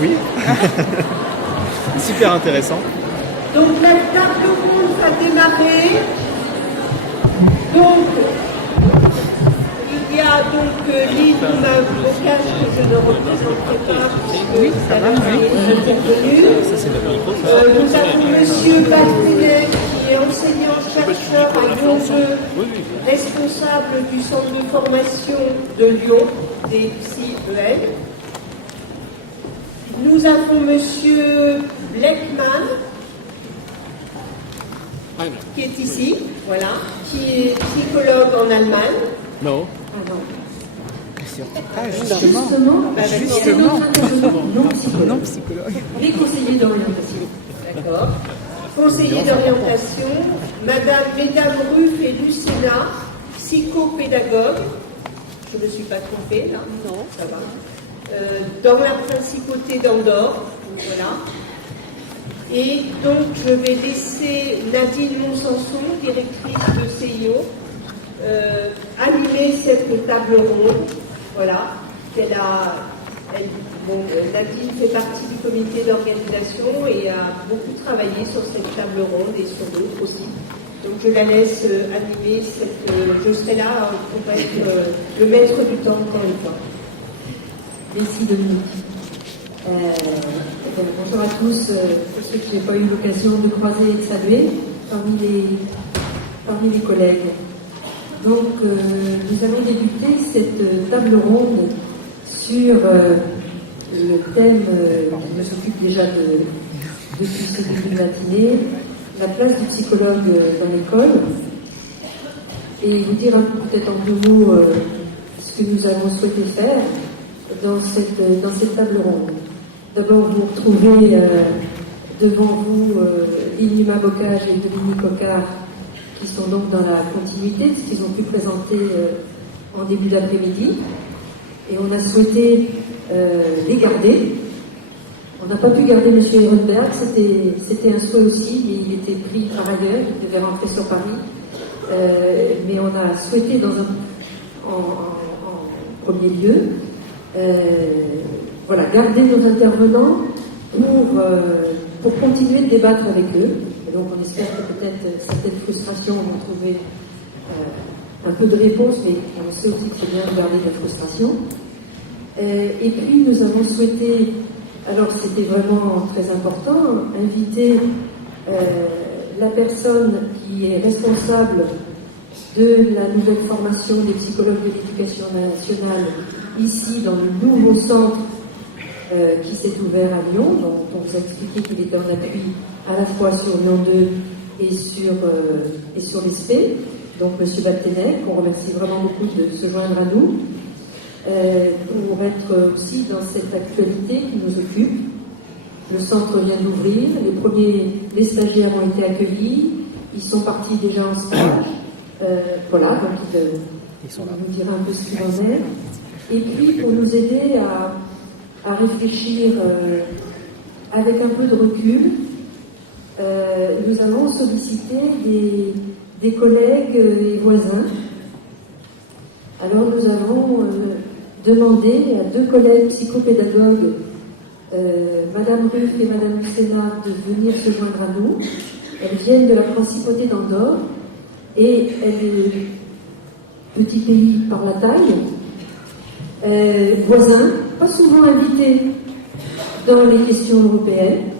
oui. Super intéressant. Donc la table ronde va démarrer. Donc il y a donc Lynn Bocage que je ne représenterai pas puisque ça va intervenu. Nous avons Monsieur Baltenet qui est enseignant-chercheur à Lyon 2, responsable du centre de formation de Lyon, des CIEL. Nous avons Monsieur Bleckmann, qui est ici, voilà, qui est psychologue en Allemagne. Non. Ah non. Justement, non psychologue. Les conseillers d'orientation. D'accord. Conseiller d'orientation, Mesdames Ruff et Lucena, psychopédagogue. Je ne me suis pas trompée, là. Non, ça va. Dans la principauté d'Andorre, voilà. Et donc, je vais laisser Nadine Monsanson, directrice de CIO, animer cette table ronde. Voilà. Nadine fait partie du comité d'organisation et a beaucoup travaillé sur cette table ronde et sur d'autres aussi. Donc, je la laisse animer cette. Je serai là pour être le maître du temps encore une fois. Merci Dominique. Bonjour à tous, pour ceux qui n'ont pas eu l'occasion de croiser et de saluer parmi les collègues. Donc nous allons débuter cette table ronde sur le thème qui nous occupe déjà depuis ce début de matinée, la place du psychologue dans l'école, et vous dire peut-être en deux mots ce que nous avons souhaité faire dans cette table ronde. D'abord, vous retrouvez devant vous Inima Bocage et Dominique Ocard, qui sont donc dans la continuité de ce qu'ils ont pu présenter en début d'après-midi. Et on a souhaité les garder. On n'a pas pu garder M. Ehrenberg, c'était un souhait aussi, mais il était pris par ailleurs, il devait rentrer sur Paris. Mais on a souhaité en premier lieu garder nos intervenants pour continuer de débattre avec eux. Et donc on espère que peut-être certaines frustrations vont trouver un peu de réponse, mais on sait aussi que c'est bien de garder de la frustration. Et puis nous avons souhaité, alors c'était vraiment très important, inviter la personne qui est responsable de la nouvelle formation des psychologues de l'éducation nationale ici dans le nouveau centre qui s'est ouvert à Lyon, dont on vous a expliqué qu'il était en appui à la fois sur Lyon 2 et sur l'ESP. Donc M. Baltenet, qu'on remercie vraiment beaucoup de se joindre à nous, pour être aussi dans cette actualité qui nous occupe. Le centre vient d'ouvrir, les stagiaires ont été accueillis, ils sont partis déjà en stage. Voilà, donc il nous dira un peu ce qu'il en est. Et puis, pour nous aider à réfléchir avec un peu de recul, nous avons sollicité des collègues et voisins. Alors, nous avons demandé à deux collègues psychopédagogues, Madame Ruff et Madame Lucena, de venir se joindre à nous. Elles viennent de la principauté d'Andorre et petit pays par la taille, voisins, pas souvent invités dans les questions européennes,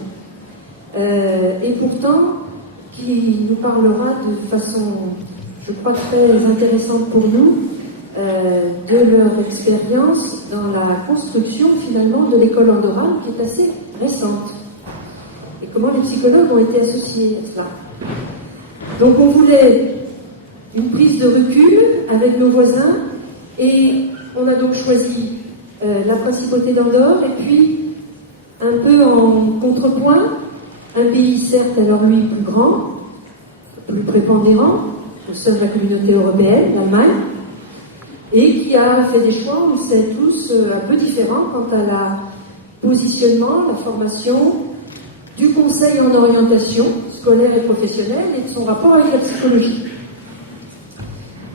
et pourtant qui nous parlera de façon, je crois, très intéressante pour nous, de leur expérience dans la construction finalement de l'école andorrane qui est assez récente, et comment les psychologues ont été associés à cela. Donc on voulait une prise de recul avec nos voisins, et on a donc choisi la principauté d'Andorre, et puis un peu en contrepoint, un pays certes alors lui plus grand, plus prépondérant au sein de la communauté européenne, l'Allemagne, et qui a fait des choix, on le sait tous, un peu différents quant à la positionnement, la formation du conseil en orientation scolaire et professionnelle et de son rapport avec la psychologie.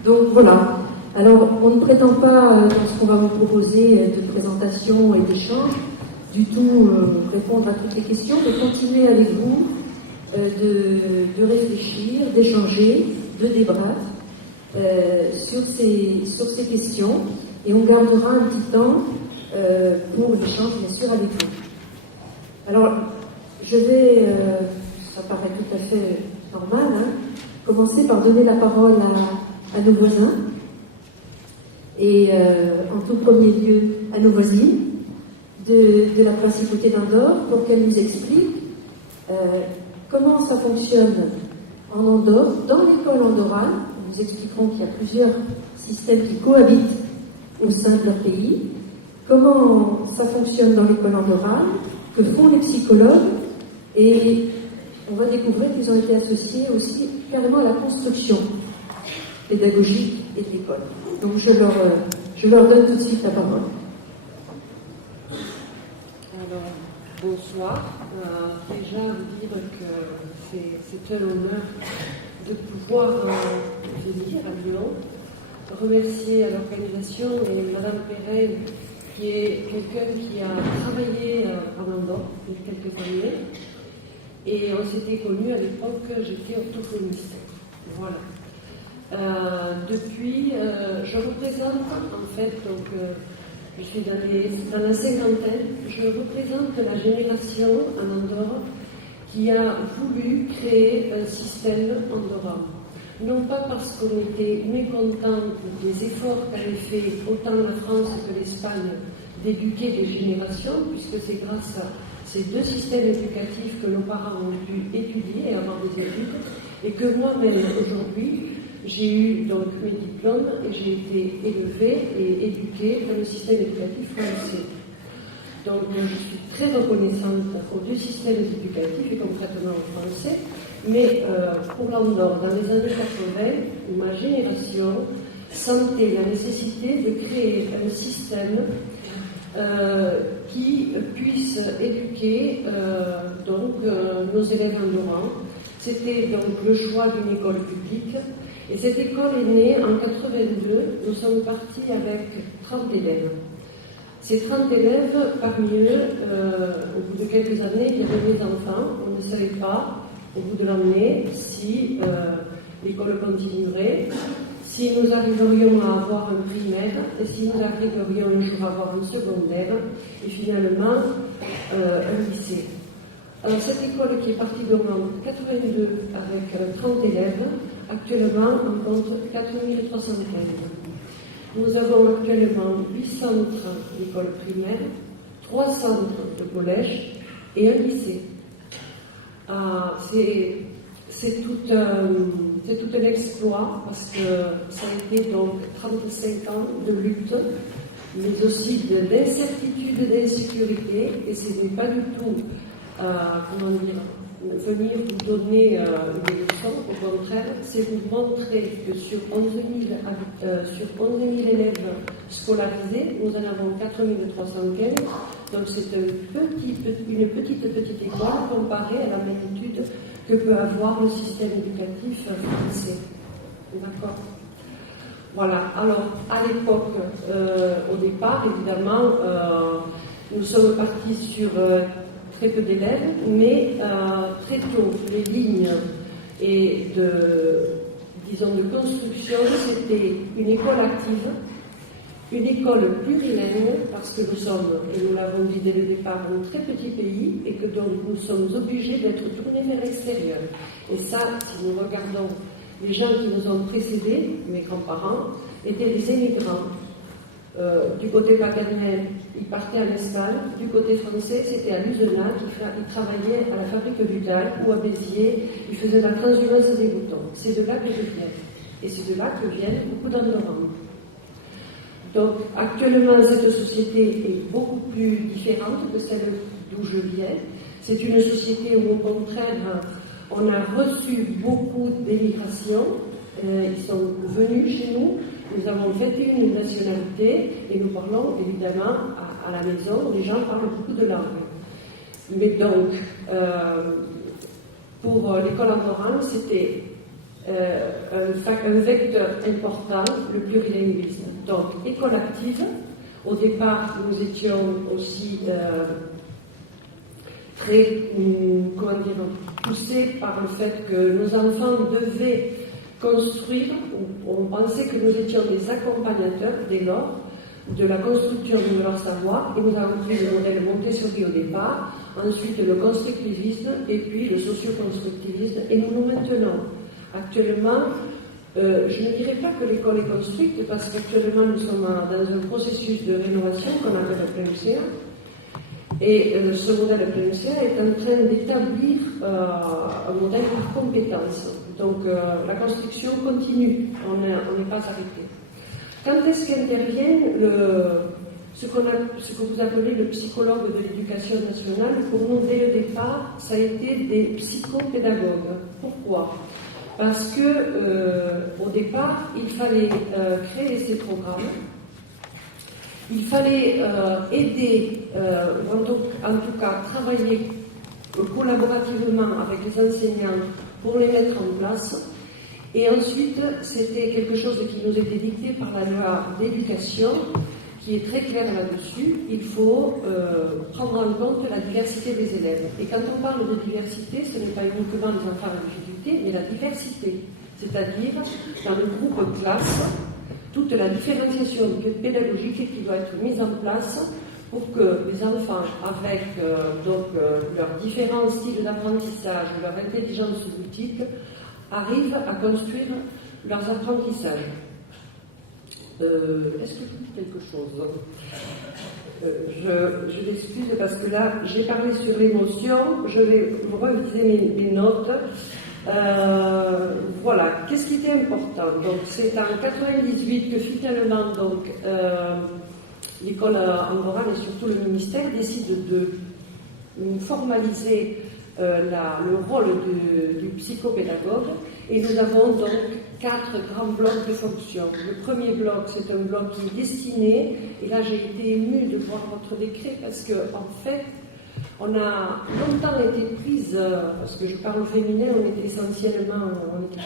Donc voilà. Alors, on ne prétend pas, dans ce qu'on va vous proposer de présentation et d'échange, du tout répondre à toutes les questions, mais continuer avec vous de réfléchir, d'échanger, de débattre sur ces questions. Et on gardera un petit temps pour l'échange, bien sûr, avec vous. Alors, je vais, ça paraît tout à fait normal, hein, commencer par donner la parole à nos voisins et en tout premier lieu à nos voisines de la principauté d'Andorre pour qu'elles nous expliquent comment ça fonctionne en Andorre, dans l'école andorrane. Nous expliquerons qu'il y a plusieurs systèmes qui cohabitent au sein de leur pays, comment ça fonctionne dans l'école andorrane, que font les psychologues, et on va découvrir qu'ils ont été associés aussi carrément à la construction pédagogique et de l'école. Donc je leur donne tout de suite la parole. Alors, bonsoir. Déjà, vous dire que c'est un honneur de pouvoir venir à Lyon, remercier à l'organisation et Madame Perret, qui est quelqu'un qui a travaillé en Andorre depuis quelques années. Et on s'était connus à l'époque, j'étais orthophoniste. Voilà. Depuis, je représente, en fait, donc, je suis dans la cinquantaine, je représente la génération en Andorre qui a voulu créer un système andorran. Non pas parce qu'on était mécontent des efforts qu'avait fait autant la France que l'Espagne d'éduquer des générations, puisque c'est grâce à ces deux systèmes éducatifs que nos parents ont pu étudier et avoir des études, et que moi-même aujourd'hui, j'ai eu donc mes diplômes et j'ai été élevée et éduquée dans le système éducatif français. Donc je suis très reconnaissante aux deux systèmes éducatifs et concrètement au français, mais pour l'Andorre, dans les années 80, ma génération sentait la nécessité de créer un système qui puisse éduquer nos élèves andorrans. C'était donc le choix d'une école publique. Et cette école est née en 82. Nous sommes partis avec 30 élèves. Ces 30 élèves, parmi eux, au bout de quelques années, il y avait des enfants. On ne savait pas, au bout de l'année, si l'école continuerait, si nous arriverions à avoir un primaire, et si nous arriverions un jour à avoir un secondaire, et finalement un lycée. Alors cette école qui est partie de en 82 avec 30 élèves, actuellement on compte 4315. Nous avons actuellement 8 centres d'école primaire, 3 centres de collège et un lycée. C'est tout un exploit parce que ça a été donc 35 ans de lutte, mais aussi d'incertitude, d'insécurité, et ce n'est pas du tout venir vous donner des leçons. Au contraire, c'est vous montrer que sur 11 000 élèves scolarisés, nous en avons 4315. Donc c'est une petite école comparée à la magnitude que peut avoir le système éducatif français. D'accord ? Voilà. Alors, à l'époque, au départ, évidemment, nous sommes partis sur très peu d'élèves, mais très tôt, les lignes de construction, c'était une école active, une école plurilingue, parce que nous sommes, et nous l'avons dit dès le départ, un très petit pays, et que donc nous sommes obligés d'être tournés vers l'extérieur. Et ça, si nous regardons les gens qui nous ont précédés, mes grands-parents, étaient des émigrants. Du côté paternel, ils partaient en Espagne. Du côté français, c'était à Lusenat, ils travaillaient à la fabrique du Dail ou à Béziers. Ils faisaient la transhumance des boutons. C'est de là que je viens. Et c'est de là que viennent beaucoup d'Andorrans. Donc, actuellement, cette société est beaucoup plus différente que celle d'où je viens. C'est une société où, au contraire, on a reçu beaucoup d'émigration. Ils sont venus chez nous. Nous avons 21 nationalités et nous parlons évidemment à la maison, les gens parlent beaucoup de langues. Mais donc, pour l'école andorrane, c'était un vecteur important, le plurilinguisme. Donc, école active, Au départ, nous étions aussi très, poussés par le fait que nos enfants devaient construire, on pensait que nous étions des accompagnateurs dès lors de la construction de leur savoir, et nous avons pris le modèle Montessori au départ, ensuite le constructivisme, et puis le socio-constructivisme, et nous nous maintenons. Actuellement, je ne dirais pas que l'école est construite, parce qu'actuellement nous sommes dans un processus de rénovation qu'on appelle le PMCA, et ce modèle PMCA est en train d'établir un modèle par compétence. Donc la construction continue, on n'est pas arrêté. Quand est-ce qu'intervient ce que vous appelez le psychologue de l'éducation nationale? Pour nous, dès le départ, ça a été des psychopédagogues. Pourquoi? Parce que au départ, il fallait créer ces programmes, il fallait aider, en tout cas travailler collaborativement avec les enseignants pour les mettre en place. Et ensuite, c'était quelque chose qui nous était dicté par la loi d'éducation, qui est très claire là-dessus. Il faut prendre en compte la diversité des élèves. Et quand on parle de diversité, ce n'est pas uniquement les enfants en difficulté, mais la diversité. C'est-à-dire, dans le groupe classe, toute la différenciation pédagogique qui doit être mise en place pour que les enfants, avec leurs différents styles d'apprentissage, leur intelligence ludique, arrivent à construire leurs apprentissages. Est-ce que je dis quelque chose? Je m'excuse parce que là, j'ai parlé sur l'émotion, je vais reviser mes notes. Voilà, qu'est-ce qui était important? Donc, c'est en 1998 que finalement, l'école angorane et surtout le ministère décident de formaliser le rôle du psychopédagogue, et nous avons donc 4 grands blocs de fonctions. Le premier bloc, c'est un bloc qui est destiné, et là j'ai été émue de voir votre décret parce que en fait, on a longtemps été prise, parce que je parle au féminin, on était essentiellement, on était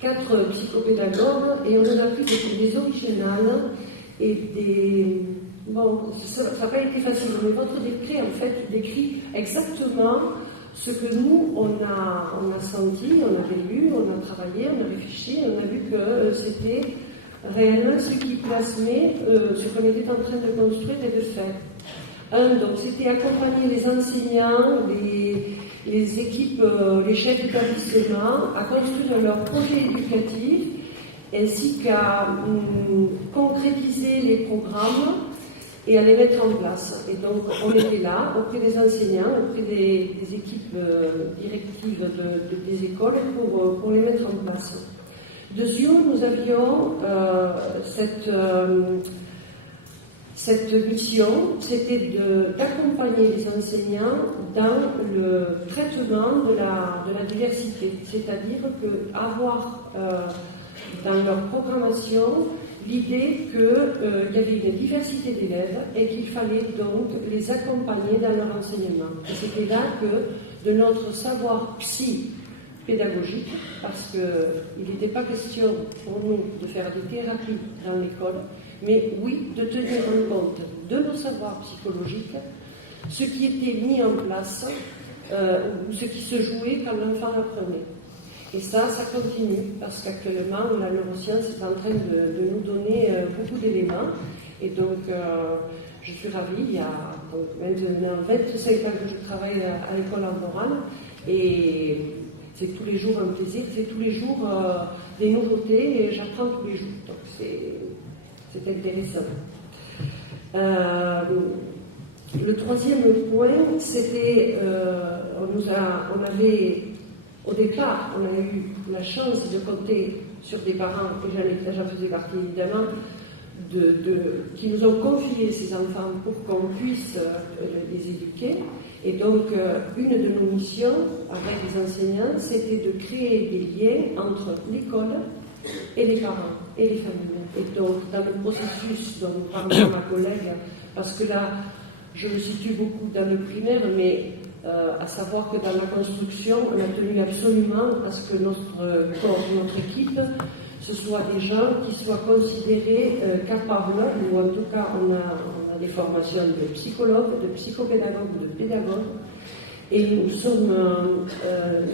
4 psychopédagogues, et on en a pris des originales et des... Bon, ça n'a pas été facile, mais votre décret, en fait, décrit exactement ce que nous, on a senti, on avait lu, on a travaillé, on a réfléchi, on a vu que c'était réellement ce qui plasmait ce qu'on était en train de construire et de faire. Donc, c'était accompagner les enseignants, les équipes, les chefs d'établissement à construire leur projet éducatif, ainsi qu'à concrétiser les programmes et à les mettre en place. Et donc, on était là, auprès des enseignants, auprès des équipes directives des écoles, pour les mettre en place. Dessus, nous avions cette mission, c'était d'accompagner les enseignants dans le traitement de la diversité. C'est-à-dire qu'avoir dans leur programmation l'idée qu'il y avait une diversité d'élèves et qu'il fallait donc les accompagner dans leur enseignement. Et c'était là que de notre savoir pédagogique, parce qu'il n'était pas question pour nous de faire des thérapies dans l'école, mais oui, de tenir compte de nos savoirs psychologiques, ce qui était mis en place, ou ce qui se jouait quand l'enfant apprenait. Et ça continue, parce qu'actuellement, la neuroscience est en train de nous donner beaucoup d'éléments. Et donc, je suis ravie, il y a maintenant 25 ans que je travaille à l'école angorane, et c'est tous les jours un plaisir, c'est tous les jours des nouveautés, et j'apprends tous les jours. Donc, c'est intéressant. Le troisième point, c'était, on avait... Au départ, on a eu la chance de compter sur des parents, et j'en faisais partie évidemment, qui nous ont confié ces enfants pour qu'on puisse les éduquer. Et donc, une de nos missions avec les enseignants, c'était de créer des liens entre l'école et les parents et les familles. Et donc, dans le processus dont parle ma collègue, parce que là, je me situe beaucoup dans le primaire, mais à savoir que dans la construction, on a tenu absolument à ce que notre corps, notre équipe ce soit des gens qui soient considérés capables, ou en tout cas on a des formations de psychologues, de psychopédagogues, de pédagogues, et nous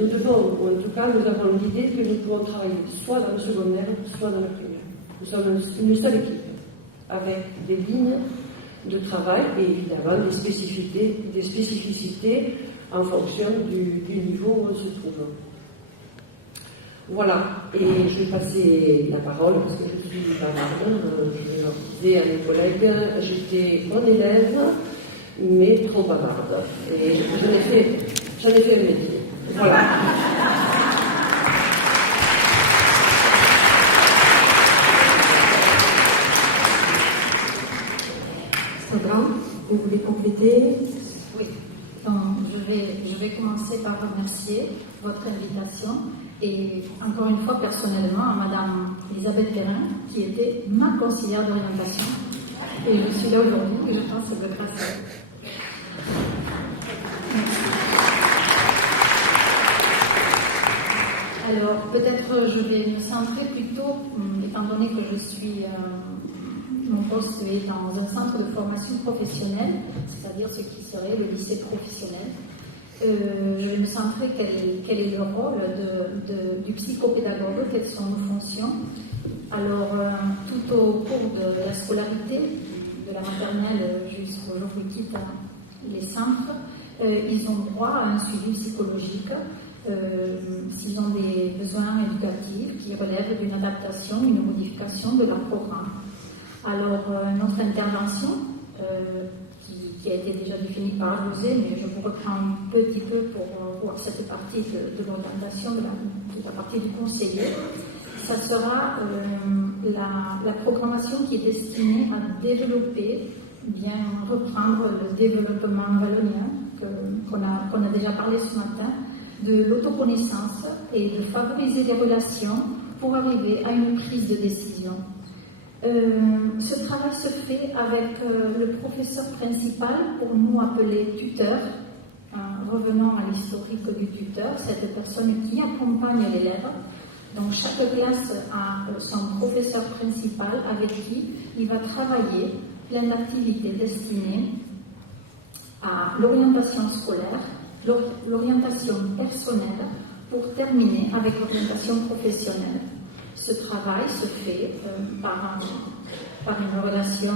devons, ou en tout cas nous avons l'idée que nous pouvons travailler soit dans le secondaire, soit dans le primaire. Nous sommes une seule équipe, avec des lignes de travail et évidemment des spécificités en fonction du niveau où on se trouve. Voilà, et je vais passer la parole parce que je suis bavarde. Je vais leur dire à mes collègues, j'étais bonne élève, mais trop bavarde. Et j'en ai fait un métier. Voilà. Sandra, vous voulez compléter? Oui. Donc, je vais commencer par remercier votre invitation et encore une fois personnellement à Madame Elisabeth Perrin qui était ma conseillère d'orientation et je suis là aujourd'hui et je pense que c'est grâce à elle. Alors peut-être je vais me centrer plutôt, étant donné que je suis mon poste est dans un centre de formation professionnelle, c'est-à-dire ce qui serait le lycée professionnel. Je vais me centrer quel est le rôle du psychopédagogue, quelles sont nos fonctions. Alors, tout au cours de la scolarité, de la maternelle jusqu'au jour où ils quittent les centres, ils ont droit à un suivi psychologique s'ils ont des besoins éducatifs qui relèvent d'une adaptation, une modification de leur programme. Alors, notre intervention, qui a été déjà définie par José, mais je vous reprends un petit peu pour voir cette partie de l'orientation, de la partie du conseiller. Ça sera la programmation qui est destinée à développer, bien reprendre le développement vallonien qu'on a déjà parlé ce matin, de l'autoconnaissance et de favoriser des relations pour arriver à une prise de décision. Ce travail se fait avec le professeur principal, pour nous appelé tuteur. Revenons à l'historique du tuteur, cette personne qui accompagne l'élève. Donc chaque classe a son professeur principal avec qui il va travailler plein d'activités destinées à l'orientation scolaire, l'orientation personnelle, pour terminer avec l'orientation professionnelle. Ce travail se fait par une relation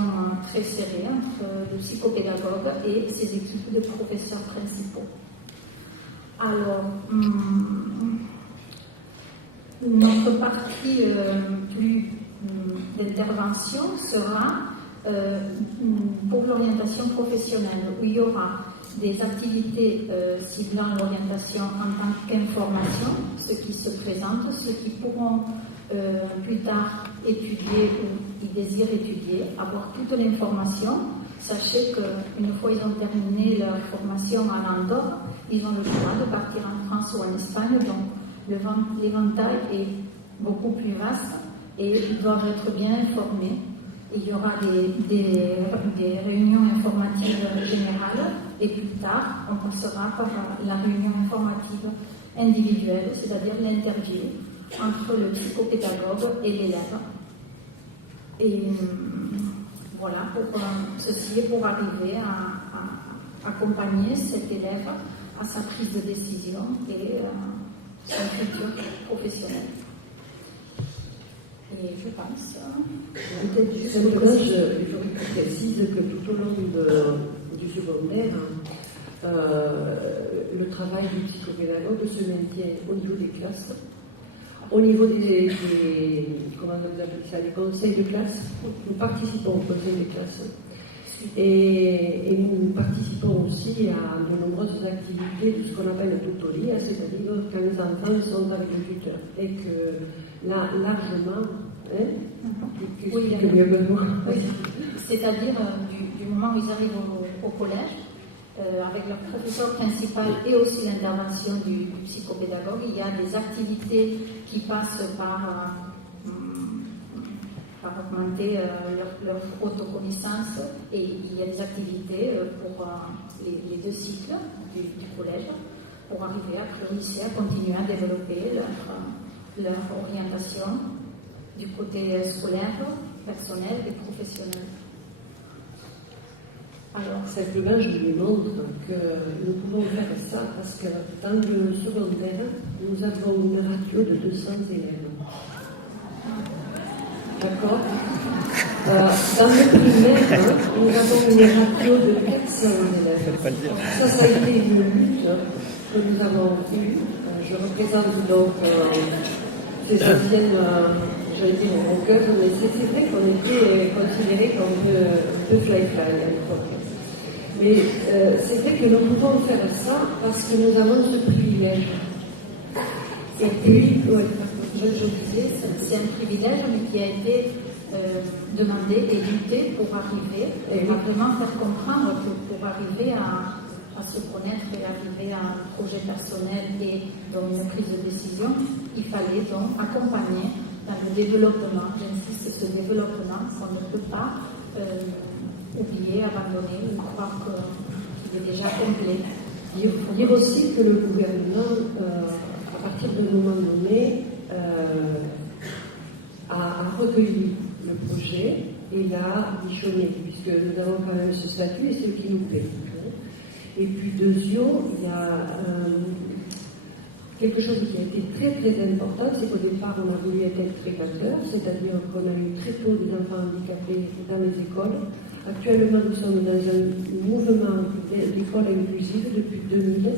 très serrée entre le psychopédagogue et ses équipes de professeurs principaux. Alors, notre partie plus d'intervention sera pour l'orientation professionnelle, où il y aura des activités ciblant l'orientation en tant qu'information, ceux qui se présentent, ceux qui pourront plus tard étudier ou ils désirent étudier, avoir toute l'information. Sachez qu'une fois ils ont terminé leur formation à l'Andorre, ils ont le choix de partir en France ou en Espagne, donc l'éventail est beaucoup plus vaste et ils doivent être bien informés. Il y aura des réunions informatives générales et plus tard on passera par la réunion informative individuelle, c'est-à-dire l'interview entre le psychopédagogue et l'élève. Et voilà, ceci est pour arriver à accompagner cet élève à sa prise de décision et son futur professionnel. Et je pense... Peut-être simplement, il faudrait que je précise que tout au long du secondaire, le travail du psychopédagogue se maintient au niveau des classes, au niveau des comment on appelle ça, des conseils de classe. Nous participons au conseil de classe et nous participons aussi à de nombreuses activités de ce qu'on appelle la tutoria, c'est-à-dire quand les enfants sont avec le tuteur et que là, largement, oui, c'est-à-dire du moment où ils arrivent au collège, avec leur professeur principal et aussi l'intervention du psychopédagogue, il y a des activités qui passent par augmenter leur autoconnaissance et il y a des activités pour les deux cycles du collège pour arriver à que le lycée continue à développer leur orientation du côté scolaire, personnel et professionnel. Alors, simplement, je lui montre que nous pouvons faire ça parce que dans le secondaire, nous avons une ratio de 200 élèves. D'accord. Dans le primaire, nous avons une ratio de 400 élèves. Ça a été une lutte que nous avons eue. Je représente donc ces anciennes, j'allais dire au cœur, mais c'est vrai qu'on était considérés comme deux fly-fly à l'époque. Mais c'est vrai que nous pouvons faire ça parce que nous avons ce privilège. Et puis, je disais, c'est un privilège, mais qui a été demandé et lutté pour arriver, et vraiment faire comprendre que pour arriver à se connaître et arriver à un projet personnel et dans une prise de décision, il fallait donc accompagner dans le développement, j'insiste, ce développement qu'on ne peut pas oublier, abandonner ou croire qu'il est déjà complet. Il faut dire aussi que le gouvernement, à partir d'un moment donné, a recueilli le projet et l'a bichonné, puisque nous avons quand même ce statut et c'est ce qui nous plaît. Et puis deuxièmement, il y a quelque chose qui a été très très important, c'est qu'au départ on a voulu être éducateur, c'est-à-dire qu'on a eu très tôt des enfants handicapés dans les écoles. Actuellement nous sommes dans un mouvement d'école inclusive depuis 2000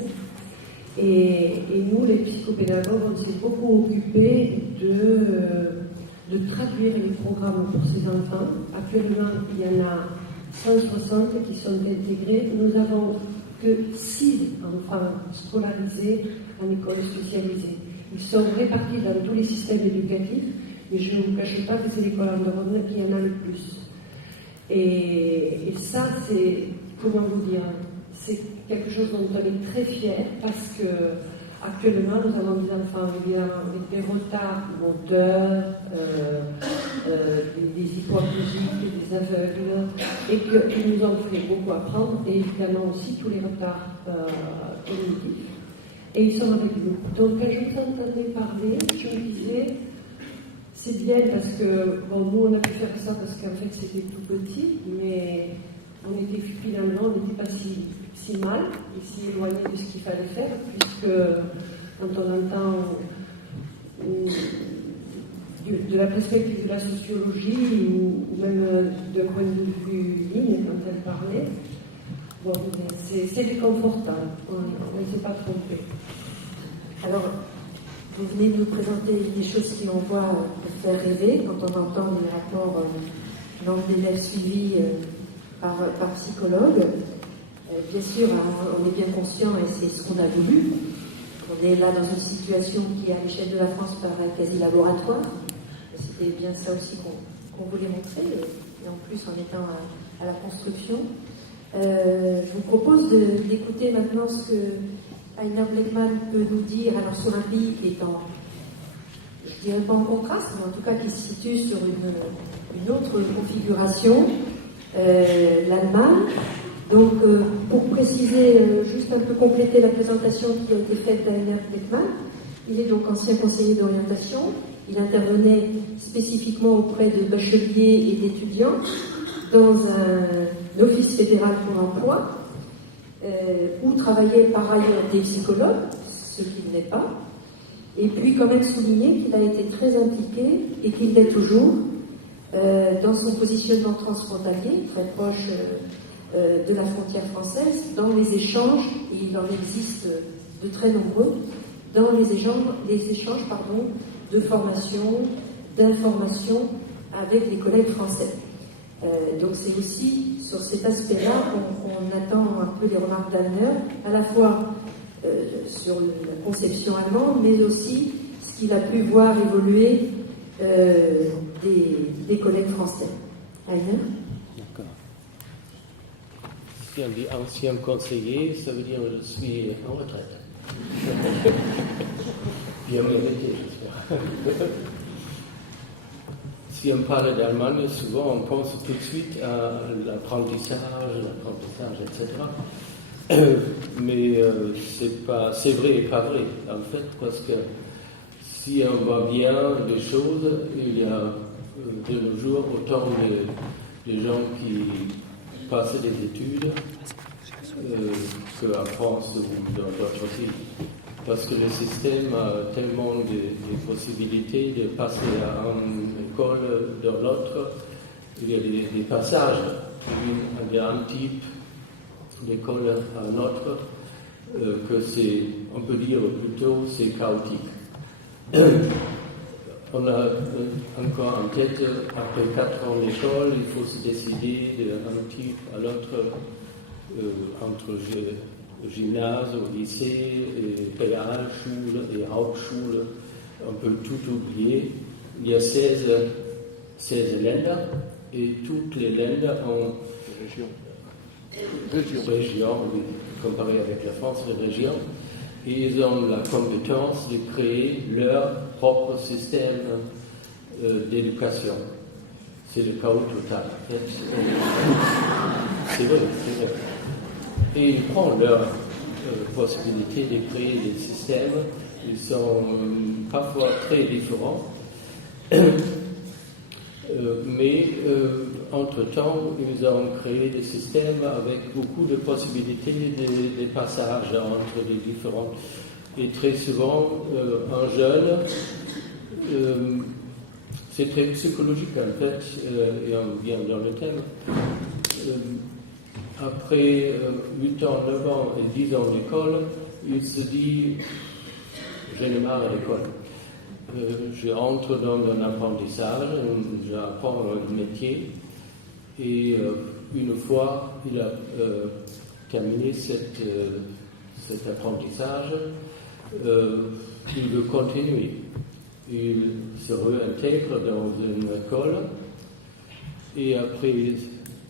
et nous les psychopédagogues on s'est beaucoup occupés de traduire les programmes pour ces enfants. Actuellement il y en a 160 qui sont intégrés. Nous avons que 6 enfants scolarisés en école spécialisée. Ils sont répartis dans tous les systèmes éducatifs, mais je ne vous cache pas que c'est l'école Anderone qui en a le plus. Et ça, c'est, comment vous dire, c'est quelque chose dont on est très fiers parce que actuellement, nous avons des enfants évidemment avec des retards moteurs, des hypoacusiques, des aveugles, et qui nous ont fait beaucoup apprendre, et évidemment aussi tous les retards cognitifs. Et ils sont avec nous. Donc, quand je vous entendais parler, je me disais, c'est bien parce que, bon, nous on a pu faire ça parce qu'en fait c'était tout petit, mais on était finalement, on n'était pas si mal et si éloigné de ce qu'il fallait faire, puisque quand on entend de la perspective de la sociologie ou même d'un point de vue ligne, quand elle parlait, bon, c'est réconfortant, on ne s'est pas trompé. Alors, vous venez de nous présenter des choses qui envoient faire rêver quand on entend les rapports nombre d'élèves suivis par psychologue. Bien sûr, on est bien conscient, et c'est ce qu'on a voulu. On est là dans une situation qui, à l'échelle de la France, paraît quasi laboratoire. C'était bien ça aussi qu'on voulait montrer, et en plus en étant à la construction. Je vous propose d'écouter maintenant ce que Heiner Bleckmann peut nous dire. Alors, son avis étant, je dirais pas en contraste, mais en tout cas qui se situe sur une autre configuration, l'Allemagne. Donc, pour préciser, juste un peu compléter la présentation qui a été faite d'Heiner Bleckmann, il est donc ancien conseiller d'orientation. Il intervenait spécifiquement auprès de bacheliers et d'étudiants dans un office fédéral pour l'emploi, où travaillaient par ailleurs des psychologues, ce qu'il n'est pas, et puis quand même souligner qu'il a été très impliqué, et qu'il l'est toujours, dans son positionnement transfrontalier, très proche de la frontière française, dans les échanges, et il en existe de très nombreux, dans les échanges de formation, d'information avec les collègues français. Donc c'est aussi sur cet aspect-là qu'on attend un peu les remarques d'Heiner, à la fois sur la conception allemande, mais aussi ce qu'il a pu voir évoluer des collègues français. Heiner ? D'accord. Si on dit ancien conseiller, ça veut dire que je suis en retraite. Bien mérité, j'espère. Si on parle d'Allemagne, souvent on pense tout de suite à l'apprentissage, etc. Mais c'est vrai et pas vrai, en fait, parce que si on voit bien les choses, il y a de nos jours autant de gens qui passent des études qu'en France ou dans d'autres pays. Parce que le système a tellement de possibilités de passer à une école dans l'autre. Il y a des passages d'un type d'école à un autre que c'est, on peut dire plutôt, c'est chaotique. On a encore en tête, après 4 ans d'école, il faut se décider d'un type à l'autre, entre gymnase, au lycée, Realschule et Hauptschule. On peut tout oublier. Il y a 16 Länder et toutes les Länder ont régions, oui, comparé avec la France, les régions. Et ils ont la compétence de créer leur propre système d'éducation. C'est le chaos total. En fait. C'est vrai. Et ils prennent leur possibilité de créer des systèmes. Ils sont parfois très différents. Mais entre-temps, ils ont créé des systèmes avec beaucoup de possibilités de passage entre les différents. Et très souvent, un jeune, c'est très psychologique en fait, et on vient dans le thème. Après 8 ans, 9 ans et 10 ans d'école, il se dit j'en ai marre à l'école. Je entre dans un apprentissage, j'apprends un métier et une fois il a terminé cet apprentissage, il veut continuer. Il se réintègre dans une école et après,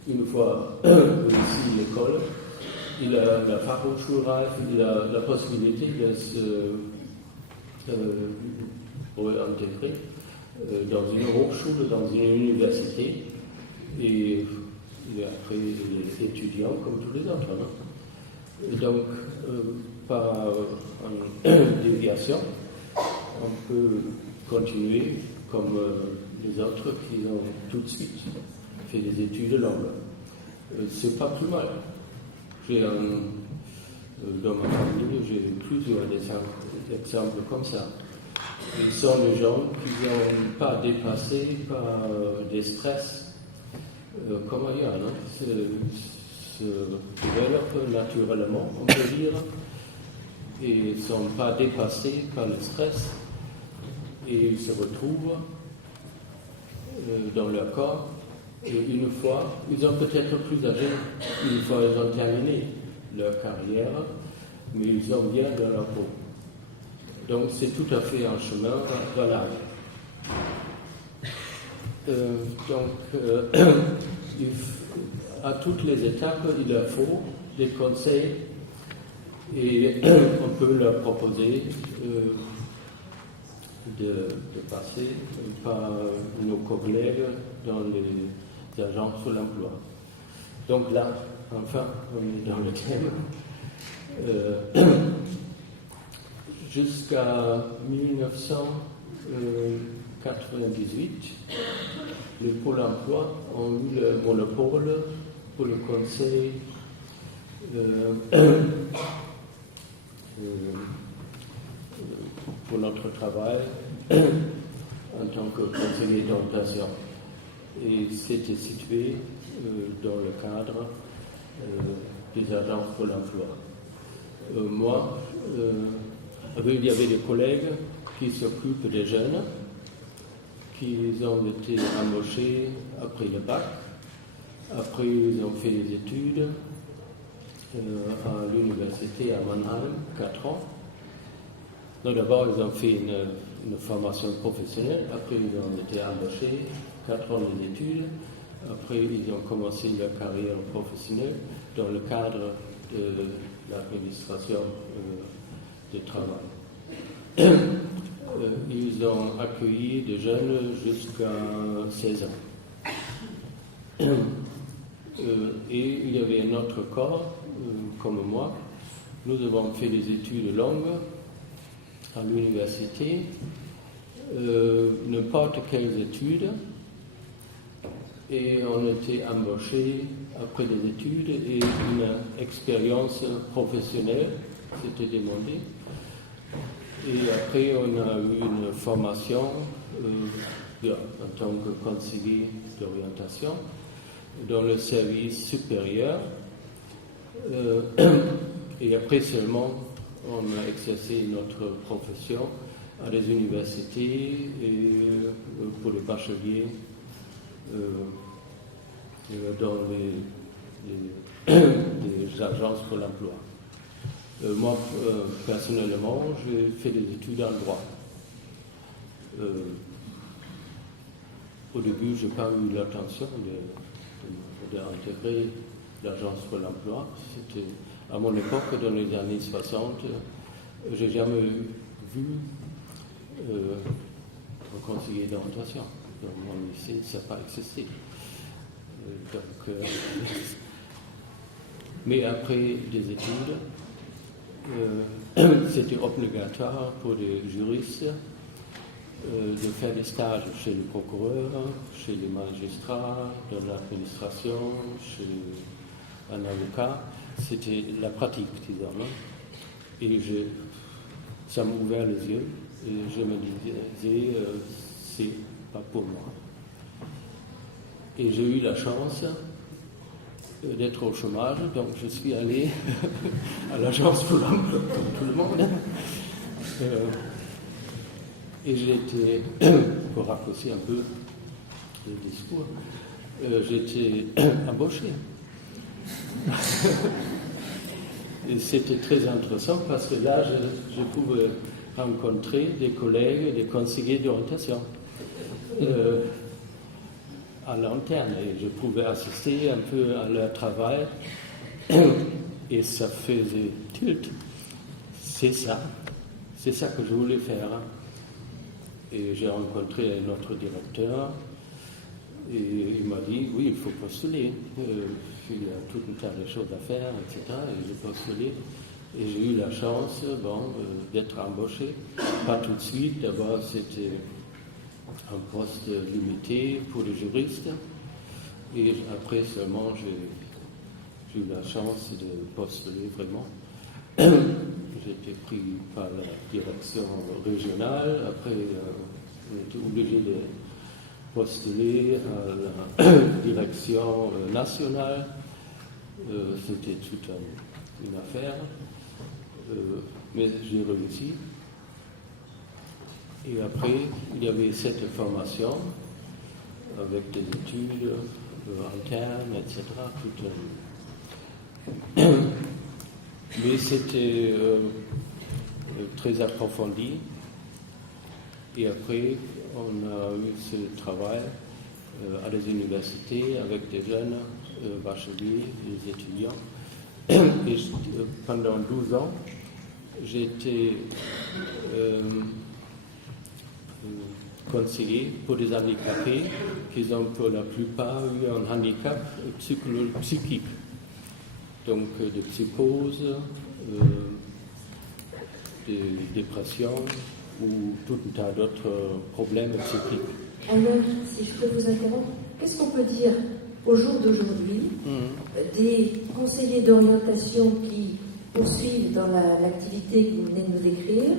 une fois ici l'école, il a la Fachhochschulreife, il a la possibilité de se réintégrer dans une Hochschule, dans une université, et il est après étudiant comme tous les autres. Non? Et donc, par une déviation, on peut continuer comme les autres qui ont tout de suite fait des études longues. C'est pas plus mal. Dans ma famille, j'ai plusieurs exemples comme ça. Ils sont les gens qui n'ont pas dépassé par des stress comme ailleurs, se développent naturellement, on peut dire, et ne sont pas dépassés par le stress, et ils se retrouvent dans leur corps, et une fois, ils sont peut-être plus âgés, une fois ils ont terminé leur carrière, mais ils sont bien dans leur peau. Donc c'est tout à fait un chemin valable. À toutes les étapes, il leur faut des conseils et on peut leur proposer de passer par nos collègues dans les agences de l'emploi. Donc là, enfin, on est dans le thème. Jusqu'à 1998, les pôles emploi ont eu le monopole pour le conseil pour notre travail en tant que conseiller d'orientation. Et c'était situé dans le cadre des agences pour l'emploi. Moi, il y avait des collègues qui s'occupent des jeunes, qui ont été embauchés après le bac. Après, ils ont fait des études à l'université à Mannheim, 4 ans. Donc, d'abord, ils ont fait une formation professionnelle. Après, ils ont été embauchés, 4 ans d'études. Après, ils ont commencé leur carrière professionnelle dans le cadre de l'administration du travail. Ils ont accueilli des jeunes jusqu'à 16 ans. Et il y avait un autre corps, comme moi. Nous avons fait des études longues à l'université n'importe quelles études et on était embauché après des études et une expérience professionnelle s'était demandée. Et après, on a eu une formation en tant que conseiller d'orientation dans le service supérieur. Et après seulement, on a exercé notre profession à des universités et pour les bacheliers dans les agences pour l'emploi. Moi, personnellement, j'ai fait des études en droit. Au début, je n'ai pas eu l'intention d'intégrer l'agence pour l'emploi. C'était à mon époque, dans les années 60, je n'ai jamais vu un conseiller d'orientation. Dans mon lycée, ça n'a pas existé. Mais après des études, c'était obligatoire pour les juristes de faire des stages chez les procureurs, chez les magistrats, dans l'administration, chez un avocat. C'était la pratique, disons. Et ça m'a ouvert les yeux et je me disais, c'est pas pour moi. Et j'ai eu la chance d'être au chômage, donc je suis allé à l'agence pour l'emploi, comme tout le monde. Et j'ai été, pour raccourcir un peu le discours, j'ai été embauché. Et c'était très intéressant parce que là, je pouvais rencontrer des collègues, des conseillers d'orientation à l'interne et je pouvais assister un peu à leur travail et ça faisait tilt. C'est ça que je voulais faire. Et j'ai rencontré notre directeur et il m'a dit oui, il faut postuler. Il y a tout un tas de choses à faire, etc. Et j'ai postulé et j'ai eu la chance d'être embauché. Pas tout de suite, d'abord c'était un poste limité pour les juristes et après seulement j'ai eu la chance de postuler vraiment. J'ai été pris par la direction régionale, après on était obligé de postuler à la direction nationale. C'était toute une affaire, mais j'ai réussi. Et après, il y avait cette formation avec des études internes, etc. Mais c'était très approfondi. Et après, on a eu ce travail à des universités avec des jeunes bacheliers, des étudiants. Et pendant 12 ans, j'ai été conseiller pour des handicapés qui ont pour la plupart eu un handicap psychique. Donc des psychoses, des dépressions ou tout un tas d'autres problèmes psychiques. Alors, si je peux vous interrompre, qu'est-ce qu'on peut dire au jour d'aujourd'hui des conseillers d'orientation qui poursuivent dans l'activité que vous venez de nous décrire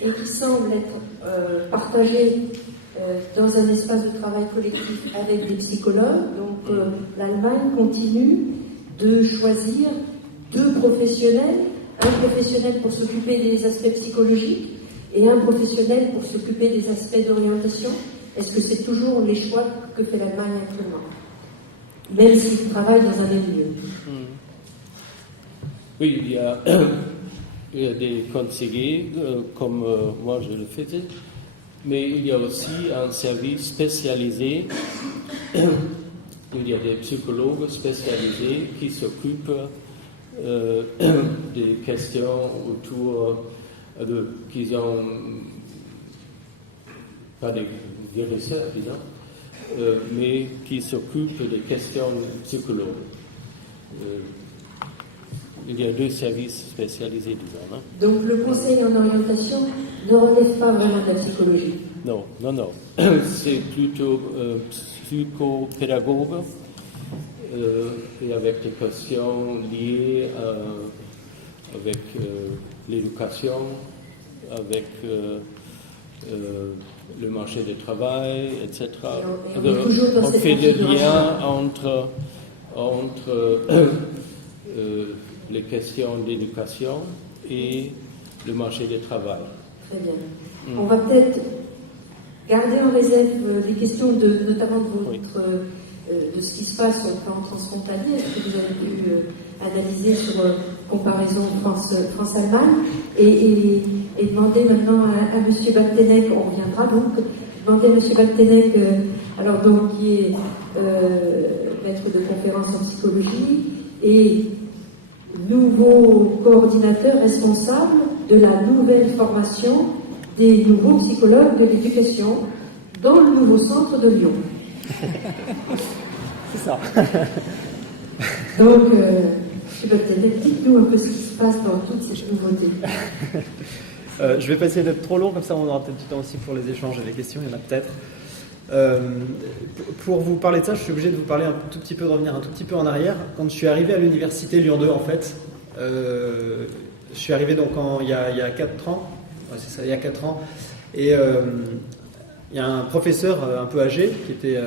et qui semblent être partagés dans un espace de travail collectif avec des psychologues. Donc l'Allemagne continue de choisir 2 professionnels, un professionnel pour s'occuper des aspects psychologiques et un professionnel pour s'occuper des aspects d'orientation. Est-ce que c'est toujours les choix que fait l'Allemagne actuellement, même s'ils travaillent dans un même lieu? Oui, il y a des conseillers comme moi je le faisais, mais il y a aussi un service spécialisé. Il y a des psychologues spécialisés qui s'occupent des questions autour qu'ils ont, pas des guérisseurs, disons, mais qui s'occupent des questions psychologues. Il y a 2 services spécialisés, disons. Donc le conseil en orientation ne relève pas vraiment de la psychologie. Non. C'est plutôt psychopédagogue et avec des questions liées avec l'éducation, avec le marché du travail, etc. On fait le lien entre les questions d'éducation et le marché du travail. Très bien. On va peut-être garder en réserve les questions notamment de ce qui se passe sur le plan transfrontalier. Est-ce que vous avez pu analyser sur comparaison France-Allemagne et demander maintenant à M. Baktenek, on reviendra donc, demander à M. Baktenek, qui est maître de conférence en psychologie et nouveau coordinateur responsable de la nouvelle formation des nouveaux psychologues de l'éducation dans le nouveau centre de Lyon. C'est ça. Donc, dites-nous un peu ce qui se passe dans toutes ces nouveautés. Je vais pas essayer d'être trop long, comme ça on aura peut-être du temps aussi pour les échanges et les questions, il y en a peut-être. Pour vous parler de ça, je suis obligé de vous parler de revenir un tout petit peu en arrière. Quand je suis arrivé à l'université Lyon 2, en fait, je suis arrivé donc il y a 4 ans, ouais, c'est ça, il y a 4 ans, et il y a un professeur un peu âgé qui était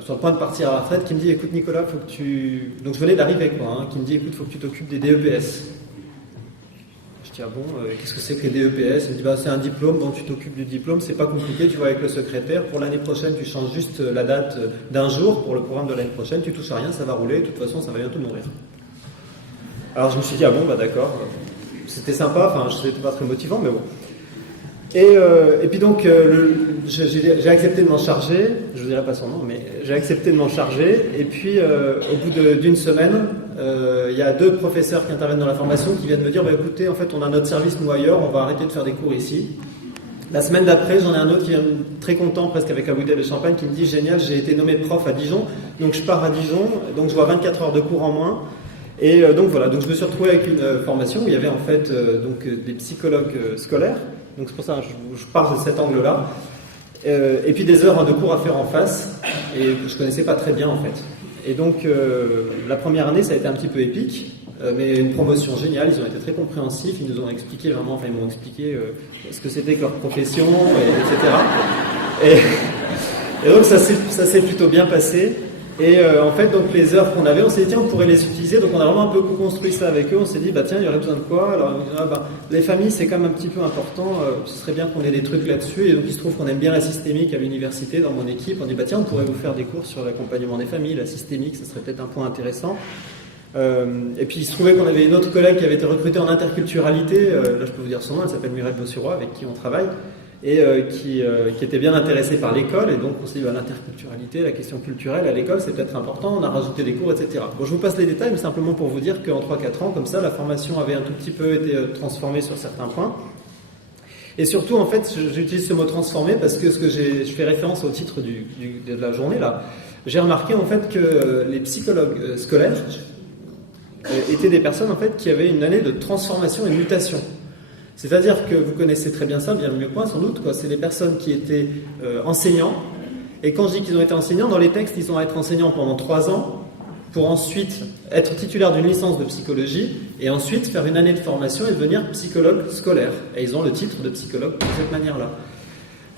sur le point de partir à la retraite qui me dit: écoute Nicolas, faut que tu... Donc je venais d'arriver qui me dit: écoute, faut que tu t'occupes des DEPS. Je dis: ah bon, qu'est-ce que c'est que les DEPS? Il me dit: c'est un diplôme, donc tu t'occupes du diplôme, c'est pas compliqué, tu vois avec le secrétaire, pour l'année prochaine tu changes juste la date d'un jour pour le programme de l'année prochaine, tu touches à rien, ça va rouler, de toute façon ça va bientôt mourir. Alors je me suis dit: ah bon, d'accord, c'était sympa, c'était pas très motivant, mais bon. Et puis donc, j'ai accepté de m'en charger, je ne dirai pas son nom, mais j'ai accepté de m'en charger, et puis au bout d'une semaine, il y a 2 professeurs qui interviennent dans la formation qui viennent me dire: écoutez, en fait on a notre service nous ailleurs, on va arrêter de faire des cours ici. La semaine d'après, j'en ai un autre qui vient très content, presque avec un bouteille de champagne, qui me dit: génial, j'ai été nommé prof à Dijon, donc je pars à Dijon, donc je vois 24 heures de cours en moins. Et donc voilà, donc je me suis retrouvé avec une formation où il y avait en fait des psychologues scolaires. Donc c'est pour ça que je parle de cet angle-là. Et puis des heures de cours à faire en face, et que je connaissais pas très bien en fait. Et donc la première année, ça a été un petit peu épique, mais une promotion géniale. Ils ont été très compréhensifs, ils nous ont expliqué vraiment, ils m'ont expliqué ce que c'était que leur profession, etc. Et donc ça s'est plutôt bien passé. Et en fait, donc les heures qu'on avait, on s'est dit: tiens, on pourrait les utiliser. Donc on a vraiment un peu construit ça avec eux. On s'est dit: tiens, il y aurait besoin de quoi? Alors les familles, c'est quand même un petit peu important. Ce serait bien qu'on ait des trucs là-dessus. Et donc il se trouve qu'on aime bien la systémique à l'université dans mon équipe. On dit: tiens, on pourrait vous faire des cours sur l'accompagnement des familles, la systémique, ça serait peut-être un point intéressant. Et puis il se trouvait qu'on avait une autre collègue qui avait été recrutée en interculturalité. Là, je peux vous dire son nom. Elle s'appelle Mireille Bossuroy, avec qui on travaille. Et qui était bien intéressé par l'école, et donc on s'est dit: l'interculturalité, la question culturelle à l'école, c'est peut-être important, on a rajouté des cours, etc. Bon, je vous passe les détails, mais simplement pour vous dire qu'en 3-4 ans, comme ça, la formation avait un tout petit peu été transformée sur certains points. Et surtout, en fait, j'utilise ce mot transformé parce que je fais référence au titre de la journée, là. J'ai remarqué, en fait, que les psychologues scolaires étaient des personnes, en fait, qui avaient une année de transformation et de mutation. C'est-à-dire que vous connaissez très bien ça, bien mieux que moi sans doute, c'est des personnes qui étaient enseignants, et quand je dis qu'ils ont été enseignants, dans les textes, ils ont été enseignants pendant 3 ans, pour ensuite être titulaires d'une licence de psychologie, et ensuite faire une année de formation et devenir psychologue scolaire. Et ils ont le titre de psychologue de cette manière-là.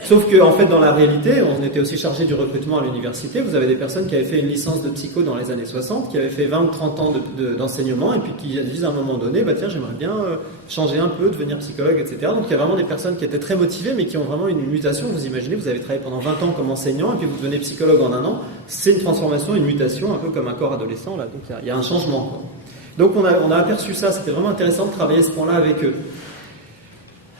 Sauf que, en fait, dans la réalité, on était aussi chargé du recrutement à l'université. Vous avez des personnes qui avaient fait une licence de psycho dans les années 60, qui avaient fait 20 ou 30 ans d'enseignement, et puis qui disent à un moment donné: tiens, j'aimerais bien changer un peu, devenir psychologue, etc. Donc il y a vraiment des personnes qui étaient très motivées, mais qui ont vraiment une mutation. Vous imaginez, vous avez travaillé pendant 20 ans comme enseignant, et puis vous devenez psychologue en 1 an. C'est une transformation, une mutation, un peu comme un corps adolescent, là. Donc il y a un changement, quoi. Donc on a aperçu ça, c'était vraiment intéressant de travailler ce point-là avec eux.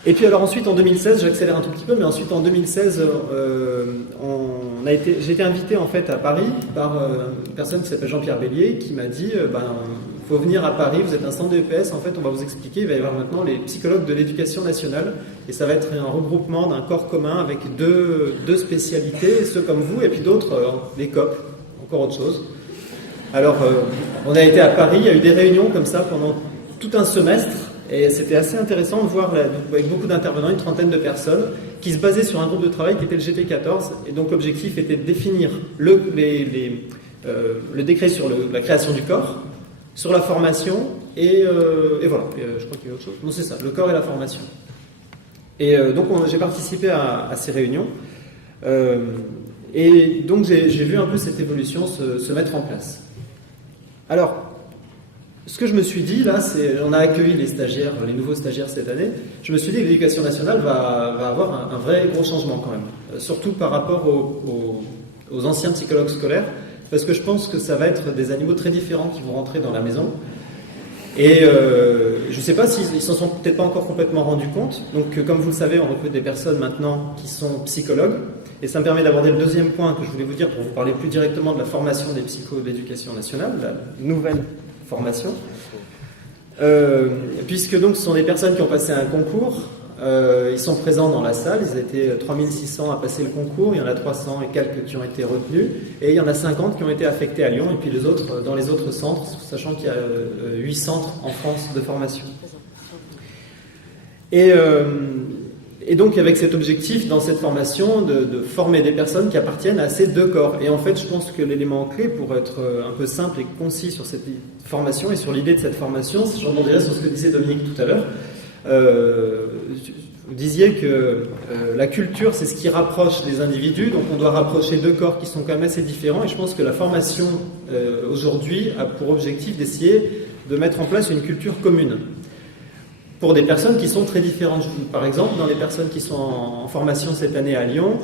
Et puis alors ensuite en 2016, j'accélère un tout petit peu, mais ensuite en 2016, j'ai été invité en fait à Paris par une personne qui s'appelle Jean-Pierre Bélier, qui m'a dit: faut venir à Paris, vous êtes un centre d'EPS, en fait on va vous expliquer, il va y avoir maintenant les psychologues de l'éducation nationale, et ça va être un regroupement d'un corps commun avec deux spécialités, ceux comme vous, et puis d'autres, les COP, encore autre chose. Alors on a été à Paris, il y a eu des réunions comme ça pendant tout un semestre. Et c'était assez intéressant de voir, avec beaucoup d'intervenants, une trentaine de personnes, qui se basaient sur un groupe de travail qui était le GT14. Et donc l'objectif était de définir le décret sur la création du corps, sur la formation, et voilà. Je crois qu'il y a autre chose. Non, c'est ça, le corps et la formation. Et donc j'ai participé à ces réunions. Et donc j'ai vu un peu cette évolution se mettre en place. Alors, ce que je me suis dit là, on a accueilli les nouveaux stagiaires cette année. Je me suis dit que l'éducation nationale va avoir un vrai gros changement quand même, surtout par rapport aux anciens psychologues scolaires, parce que je pense que ça va être des animaux très différents qui vont rentrer dans la maison. Et je ne sais pas s'ils ne s'en sont peut-être pas encore complètement rendus compte. Donc, comme vous le savez, on recrute des personnes maintenant qui sont psychologues. Et ça me permet d'aborder le deuxième point que je voulais vous dire pour vous parler plus directement de la formation des psychos de l'éducation nationale, la nouvelle formation. Puisque donc ce sont des personnes qui ont passé un concours. Ils sont présents dans la salle. Ils étaient 3600 à passer le concours. Il y en a 300 et quelques qui ont été retenus. Et il y en a 50 qui ont été affectés à Lyon. Et puis les autres dans les autres centres, sachant qu'il y a 8 centres en France de formation. Et donc avec cet objectif dans cette formation de former des personnes qui appartiennent à ces deux corps. Et en fait, je pense que l'élément clé pour être un peu simple et concis sur cette formation et sur l'idée de cette formation, je rebondirai sur ce que disait Dominique tout à l'heure. Vous disiez que la culture, c'est ce qui rapproche les individus, donc on doit rapprocher deux corps qui sont quand même assez différents, et je pense que la formation aujourd'hui a pour objectif d'essayer de mettre en place une culture commune pour des personnes qui sont très différentes. Par exemple, dans les personnes qui sont en formation cette année à Lyon,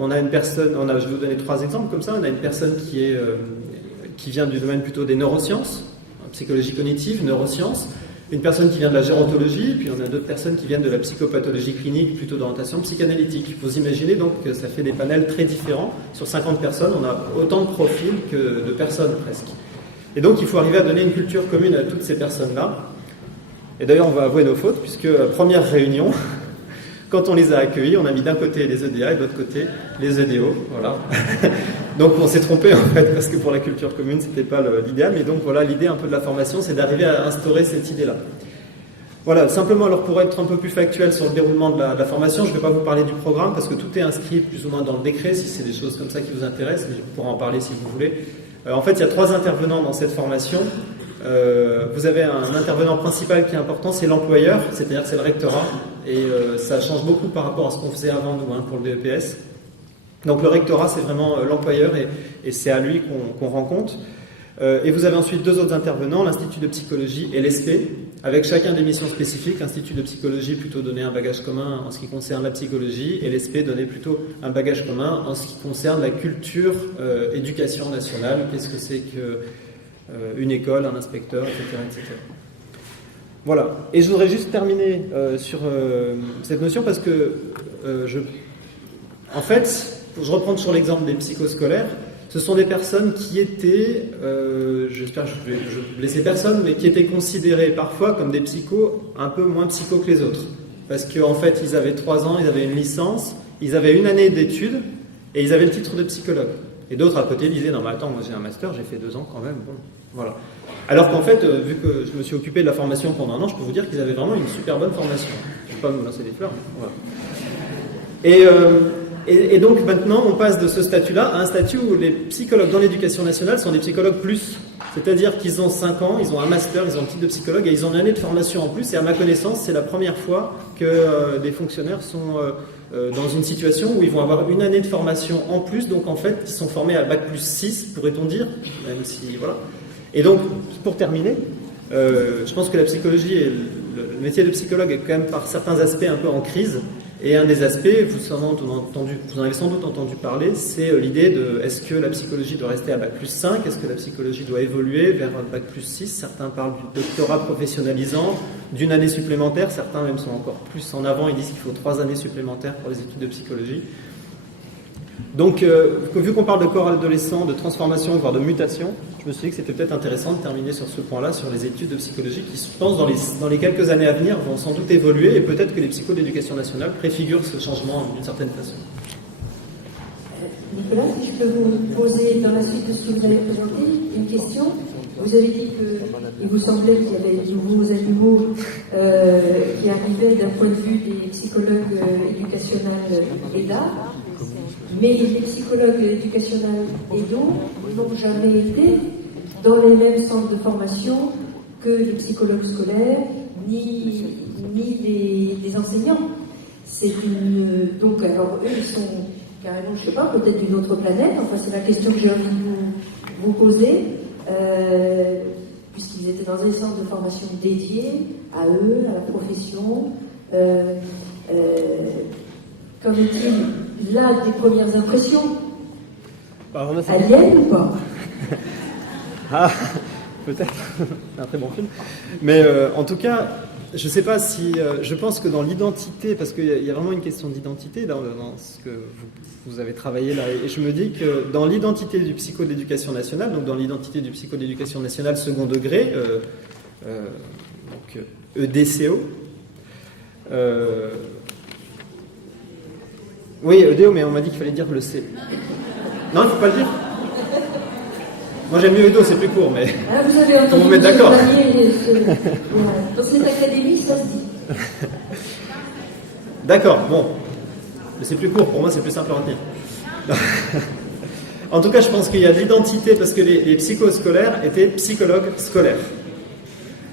on a une personne, je vais vous donner 3 exemples comme ça. On a une personne qui vient du domaine plutôt des neurosciences, psychologie cognitive, neurosciences, une personne qui vient de la gérontologie, puis on a d'autres personnes qui viennent de la psychopathologie clinique, plutôt d'orientation psychanalytique. Vous imaginez donc que ça fait des panels très différents. Sur 50 personnes, on a autant de profils que de personnes presque. Et donc il faut arriver à donner une culture commune à toutes ces personnes-là. Et d'ailleurs, on va avouer nos fautes, puisque première réunion, quand on les a accueillis, on a mis d'un côté les EDA et de l'autre côté les EDO. Voilà. Donc on s'est trompé en fait, parce que pour la culture commune, c'était pas l'idéal. Mais donc voilà, l'idée un peu de la formation, c'est d'arriver à instaurer cette idée-là. Voilà, simplement alors pour être un peu plus factuel sur le déroulement de la formation, je ne vais pas vous parler du programme, parce que tout est inscrit plus ou moins dans le décret, si c'est des choses comme ça qui vous intéressent, mais je pourrai en parler si vous voulez. En fait, il y a 3 intervenants dans cette formation. Vous avez un intervenant principal qui est important, c'est l'employeur, c'est-à-dire c'est le rectorat, et ça change beaucoup par rapport à ce qu'on faisait avant nous pour le BEPS. Donc le rectorat, c'est vraiment l'employeur, et c'est à lui qu'on rend compte. Et vous avez ensuite 2 autres intervenants, l'Institut de psychologie et l'ESP, avec chacun des missions spécifiques. L'Institut de psychologie plutôt donner un bagage commun en ce qui concerne la psychologie, et l'ESP donner plutôt un bagage commun en ce qui concerne la culture, éducation nationale, qu'est-ce que c'est que une école, un inspecteur, etc., etc. Voilà. Et je voudrais juste terminer sur cette notion parce que en fait, je reprends sur l'exemple des psychoscolaires, ce sont des personnes qui étaient, j'espère que je vais blesser personne, mais qui étaient considérées parfois comme des psychos un peu moins psychos que les autres. Parce qu'en fait, ils avaient 3 ans, ils avaient une licence, ils avaient 1 année d'études et ils avaient le titre de psychologue. Et d'autres à côté disaient, non mais attends, moi j'ai un master, j'ai fait 2 ans quand même, bon, voilà. Alors qu'en fait, vu que je me suis occupé de la formation pendant 1 an, je peux vous dire qu'ils avaient vraiment une super bonne formation. Je ne vais pas me lancer des fleurs, mais voilà. Et donc maintenant, on passe de ce statut-là à un statut où les psychologues dans l'éducation nationale sont des psychologues plus. C'est-à-dire qu'ils ont 5 ans, ils ont un master, ils ont un titre de psychologue et ils ont 1 année de formation en plus. Et à ma connaissance, c'est la première fois que des fonctionnaires sont dans une situation où ils vont avoir 1 année de formation en plus. Donc en fait, ils sont formés à bac plus 6, pourrait-on dire, même si voilà. Et donc, pour terminer, je pense que la psychologie et le métier de psychologue est quand même par certains aspects un peu en crise. Et un des aspects, vous en avez sans doute entendu parler, c'est l'idée de est-ce que la psychologie doit rester à bac plus 5, est-ce que la psychologie doit évoluer vers un bac plus 6, certains parlent du doctorat professionnalisant, d'1 année supplémentaire, certains même sont encore plus en avant, ils disent qu'il faut 3 années supplémentaires pour les études de psychologie. Donc, vu qu'on parle de corps adolescent, de transformation, voire de mutation, je me suis dit que c'était peut-être intéressant de terminer sur ce point-là, sur les études de psychologie qui, je pense, dans les quelques années à venir, vont sans doute évoluer, et peut-être que les psychos d'éducation nationale préfigurent ce changement d'une certaine façon. Nicolas, si je peux vous poser, dans la suite de ce que vous avez présenté, une question. Vous avez dit qu'il vous semblait qu'il y avait de nouveaux animaux qui arrivaient d'un point de vue des psychologues éducationnels EDA, mais les psychologues éducationnels EDO n'ont jamais été dans les mêmes centres de formation que les psychologues scolaires, ni les enseignants. Donc, alors, eux, ils sont carrément, je ne sais pas, peut-être d'une autre planète. Enfin, c'est la question que j'ai envie de vous poser, puisqu'ils étaient dans des centres de formation dédiés à eux, à la profession. Qu'en est-il là des premières impressions? Alien ou pas? Ah, peut-être. C'est un très bon film. Mais en tout cas, je ne sais pas si... je pense que dans l'identité, parce qu'il y a vraiment une question d'identité dans ce que vous avez travaillé là, et je me dis que dans l'identité du psycho de l'éducation nationale, donc dans l'identité du psycho de l'éducation nationale second degré, donc EDCO, oui, EDO, mais on m'a dit qu'il fallait dire le C. Non, il ne faut pas le dire. Moi j'aime mieux EDO, c'est plus court, mais... Ah, vous avez entendu vous mettre d'accord. Dans cette académie, ça se dit. D'accord, bon. Mais c'est plus court, pour moi c'est plus simple à retenir. En tout cas, je pense qu'il y a de l'identité parce que les psychoscolaires étaient psychologues scolaires.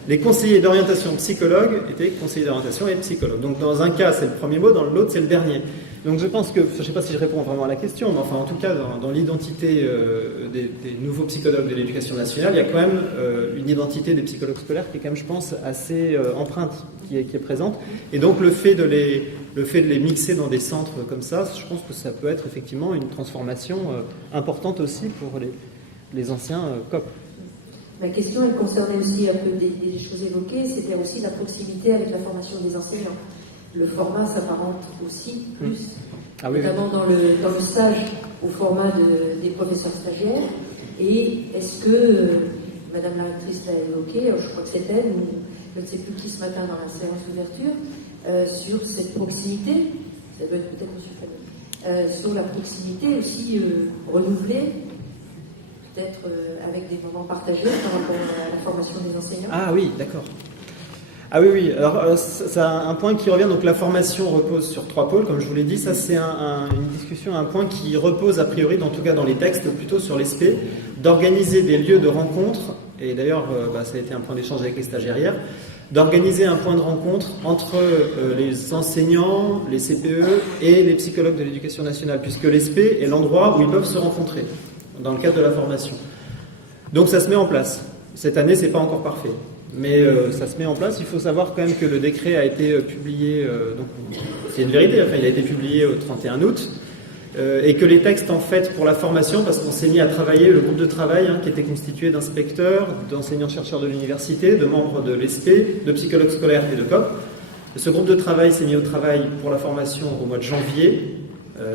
Les conseillers d'orientation psychologues étaient conseillers d'orientation et psychologues. Donc dans un cas, c'est le premier mot, dans l'autre, c'est le dernier. Donc je pense que, je ne sais pas si je réponds vraiment à la question, mais enfin en tout cas, dans l'identité des nouveaux psychologues de l'éducation nationale, il y a quand même une identité des psychologues scolaires qui est quand même, je pense, assez empreinte, qui est présente. Et donc le fait de les mixer dans des centres comme ça, je pense que ça peut être effectivement une transformation importante aussi pour les anciens COP. Ma question, elle concernait aussi un peu des choses évoquées, c'était aussi la proximité avec la formation des enseignants. Le format s'apparente aussi plus, notamment dans le stage, au format des professeurs stagiaires. Et est-ce que, Madame la rectrice l'a évoqué, je crois que c'est elle, ou je ne sais plus qui ce matin dans la séance d'ouverture, sur cette proximité, ça doit être peut-être M. Fanny, sur la proximité aussi renouvelée, peut-être avec des moments partagés par rapport à la formation des enseignants. Ah oui, d'accord. Ah oui. Alors, c'est un point qui revient. Donc, la formation repose sur 3 pôles, comme je vous l'ai dit. Ça, c'est une discussion, un point qui repose a priori, en tout cas dans les textes, plutôt sur l'aspect d'organiser des lieux de rencontre. Et d'ailleurs, ça a été un point d'échange avec les stagiaires hier. D'organiser un point de rencontre entre les enseignants, les CPE et les psychologues de l'éducation nationale, puisque l'ESP est l'endroit où ils peuvent se rencontrer dans le cadre de la formation. Donc, ça se met en place. Cette année, c'est pas encore parfait. Mais ça se met en place. Il faut savoir quand même que le décret a été publié, donc c'est une vérité, enfin, il a été publié au 31 août, et que les textes en fait pour la formation, parce qu'on s'est mis à travailler, le groupe de travail qui était constitué d'inspecteurs, d'enseignants-chercheurs de l'université, de membres de l'ESP, de psychologues scolaires et de COP. Ce groupe de travail s'est mis au travail pour la formation au mois de janvier,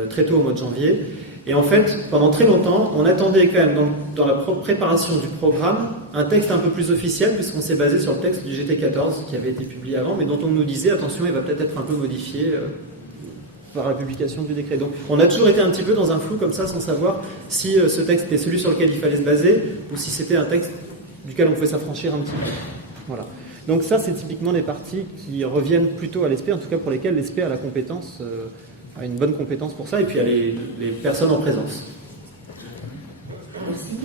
très tôt au mois de janvier. Et en fait, pendant très longtemps, on attendait quand même, dans la préparation du programme, un texte un peu plus officiel, puisqu'on s'est basé sur le texte du GT14, qui avait été publié avant, mais dont on nous disait, attention, il va peut-être être un peu modifié par la publication du décret. Donc, on a toujours été un petit peu dans un flou comme ça, sans savoir si ce texte était celui sur lequel il fallait se baser, ou si c'était un texte duquel on pouvait s'affranchir un petit peu. Voilà. Donc ça, c'est typiquement les parties qui reviennent plutôt à l'ESP, en tout cas pour lesquelles l'ESP a la compétence... a une bonne compétence pour ça, et puis il y a les personnes en présence. Merci.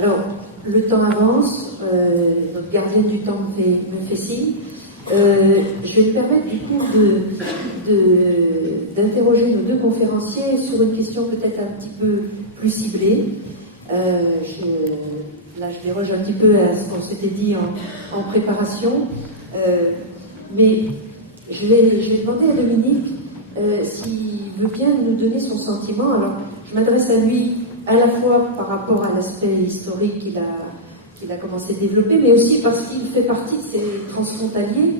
Alors, le temps avance, notre gardien du temps me fait signe. Je vais me permettre du coup d'interroger nos 2 conférenciers sur une question peut-être un petit peu plus ciblée. Là, je déroge un petit peu à ce qu'on s'était dit en préparation, mais je vais demander à Dominique s'il veut bien nous donner son sentiment. Alors, je m'adresse à lui à la fois par rapport à l'aspect historique qu'il a commencé à développer, mais aussi parce qu'il fait partie de ces transfrontaliers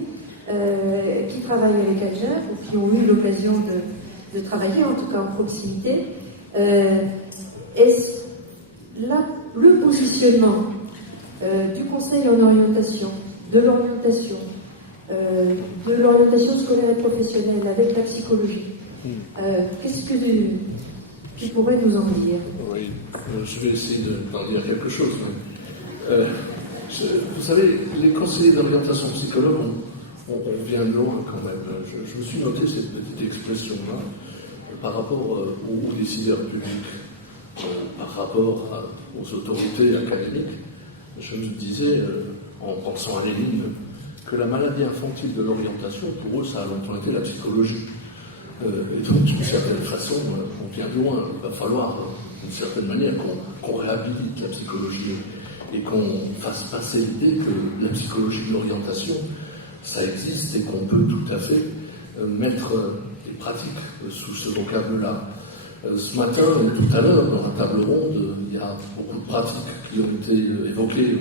qui travaillent avec Alger, ou qui ont eu l'occasion de travailler, en tout cas en proximité. Est-ce là le positionnement du conseil en orientation, de l'orientation scolaire et professionnelle avec la psychologie. Qu'est-ce que tu pourrais nous en dire? Oui, je vais essayer d'en dire quelque chose. Vous savez, les conseillers d'orientation psychologue, on vient de loin quand même. Je me suis noté cette petite expression-là par rapport aux décideurs publics, par rapport aux autorités académiques. Je me disais, en pensant à Lénine, que la maladie infantile de l'orientation, pour eux, ça a longtemps été la psychologie. Et donc, d'une certaine façon, on vient de loin. Il va falloir, d'une certaine manière, qu'on réhabilite la psychologie et qu'on fasse passer l'idée que la psychologie de l'orientation, ça existe et qu'on peut tout à fait mettre des pratiques sous ce vocable-là. Ce matin, tout à l'heure, dans la table ronde, il y a beaucoup de pratiques qui ont été évoquées.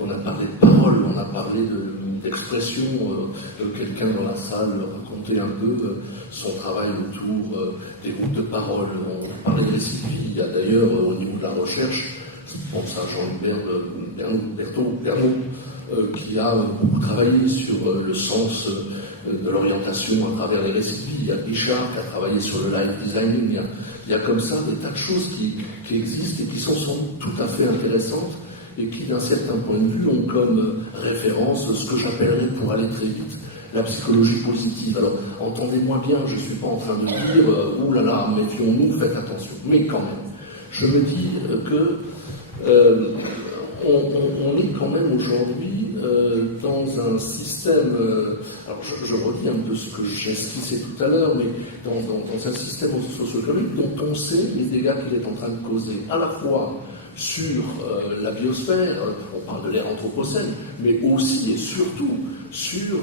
On a parlé de paroles, on a parlé d'expressions. Quelqu'un dans la salle racontait un peu son travail autour des groupes de paroles. On parlait de récipes. Il y a d'ailleurs, au niveau de la recherche, je pense à Jean-Hubert Bernaud, qui a beaucoup travaillé sur le sens de l'orientation à travers les récipes. Il y a Bichard qui a travaillé sur le life designing. Il y a comme ça des tas de choses qui existent et qui sont tout à fait intéressantes et qui, d'un certain point de vue, ont comme référence ce que j'appellerais, pour aller très vite, la psychologie positive. Alors, entendez-moi bien, je ne suis pas en train de dire « Oh là là, méfions-nous, faites attention ». Mais quand même, je me dis que on est quand même aujourd'hui dans un système, alors je redis un peu ce que j'ai esquissé tout à l'heure, mais dans un système socio-économique dont on sait les dégâts qu'il est en train de causer, à la fois sur la biosphère, on parle de l'ère anthropocène, mais aussi et surtout sur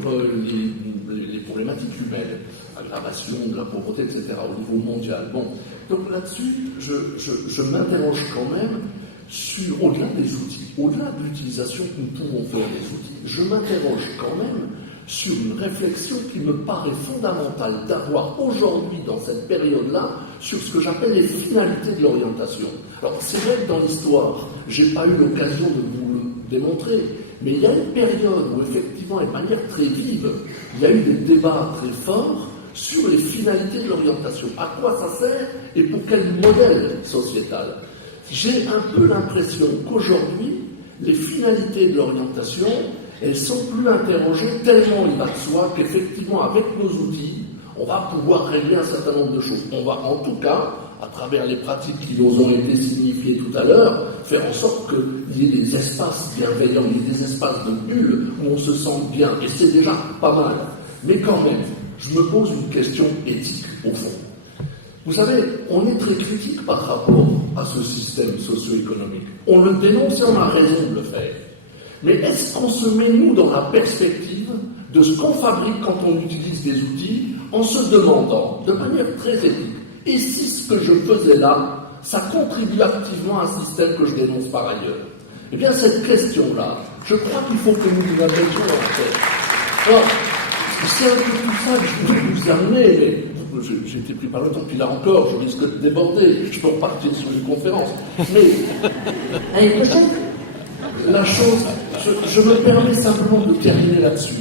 les problématiques humaines, aggravation de la pauvreté, etc., au niveau mondial. Bon, donc là-dessus, je m'interroge quand même sur, au-delà des outils, au-delà de l'utilisation que nous pouvons faire des outils, je m'interroge quand même sur une réflexion qui me paraît fondamentale d'avoir aujourd'hui, dans cette période-là, sur ce que j'appelle les finalités de l'orientation. Alors, c'est vrai que dans l'histoire, je n'ai pas eu l'occasion de vous le démontrer, mais il y a une période où, effectivement, et de manière très vive, il y a eu des débats très forts sur les finalités de l'orientation. À quoi ça sert et pour quel modèle sociétal? J'ai un peu l'impression qu'aujourd'hui, les finalités de l'orientation, elles sont plus interrogées tellement il va de soi qu'effectivement, avec nos outils, on va pouvoir régler un certain nombre de choses. On va en tout cas, à travers les pratiques qui nous ont été signifiées tout à l'heure, faire en sorte qu'il y ait des espaces bienveillants, il y ait des espaces de bulles où on se sent bien. Et c'est déjà pas mal. Mais quand même, je me pose une question éthique, au fond. Vous savez, on est très critique par rapport à ce système socio-économique. On le dénonce et on a raison de le faire. Mais est-ce qu'on se met, nous, dans la perspective de ce qu'on fabrique quand on utilise des outils, en se demandant, de manière très éthique, et si ce que je faisais là, ça contribue activement à un système que je dénonce par ailleurs? Eh bien, cette question-là, je crois qu'il faut que nous la mettions en tête. Alors, c'est un peu tout ça que je voulais vous amener, mais j'ai été pris par le temps, puis là encore, je risque de déborder, je peux repartir sur une conférence. Mais, la chose, je me permets simplement de terminer là-dessus.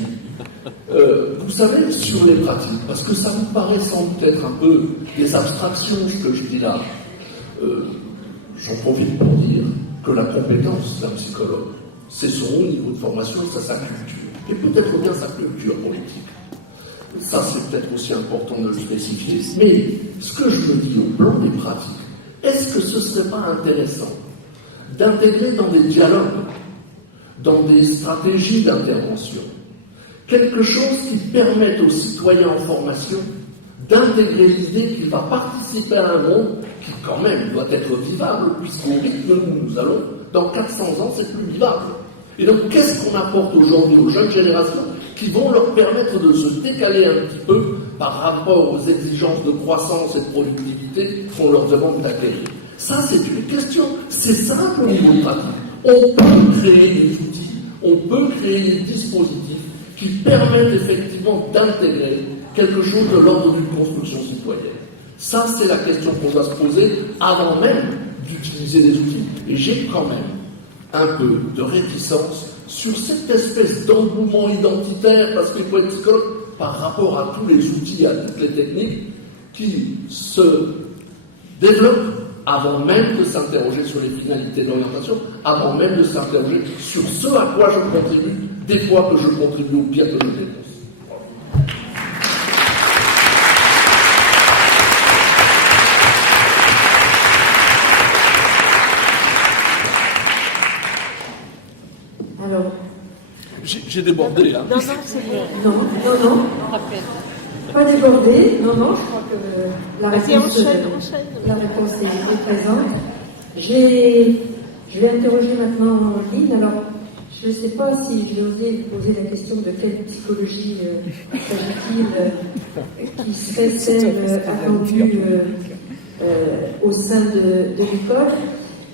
Vous savez, sur les pratiques, parce que ça vous paraît sans doute être un peu des abstractions, ce que je dis là, j'en profite pour dire que la compétence d'un psychologue, c'est son haut niveau de formation, c'est sa culture, et peut-être bien sa culture politique. Ça, c'est peut-être aussi important de le spécifier. Mais ce que je me dis au plan des pratiques, est-ce que ce ne serait pas intéressant d'intégrer dans des dialogues, dans des stratégies d'intervention, quelque chose qui permette aux citoyens en formation d'intégrer l'idée qu'il va participer à un monde qui, quand même, doit être vivable, puisqu'au rythme où nous allons, dans 400 ans, c'est plus vivable. Et donc, qu'est-ce qu'on apporte aujourd'hui aux jeunes générations qui vont leur permettre de se décaler un petit peu par rapport aux exigences de croissance et de productivité qu'on leur demande d'acquérir? Ça, c'est une question. C'est simple au niveau pratique. On peut créer des outils, on peut créer des dispositifs qui permettent effectivement d'intégrer quelque chose de l'ordre d'une construction citoyenne. Ça, c'est la question qu'on doit se poser avant même d'utiliser des outils. Et j'ai quand même un peu de réticence sur cette espèce d'engouement identitaire, parce qu'il faut être psychologue, par rapport à tous les outils, à toutes les techniques qui se développent avant même de s'interroger sur les finalités de l'orientation, avant même de s'interroger sur ce à quoi je contribue, des fois que je contribue au pire de nos réponses. Alors, j'ai débordé, là. Non, c'est bon. non. Pas débordé, non, je crois que la réponse, la réponse est présente. Je vais interroger maintenant Lynn. Alors, je ne sais pas si je vais oser vous poser la question de quelle psychologie s'agit-il qui serait celle attendue au sein de l'école.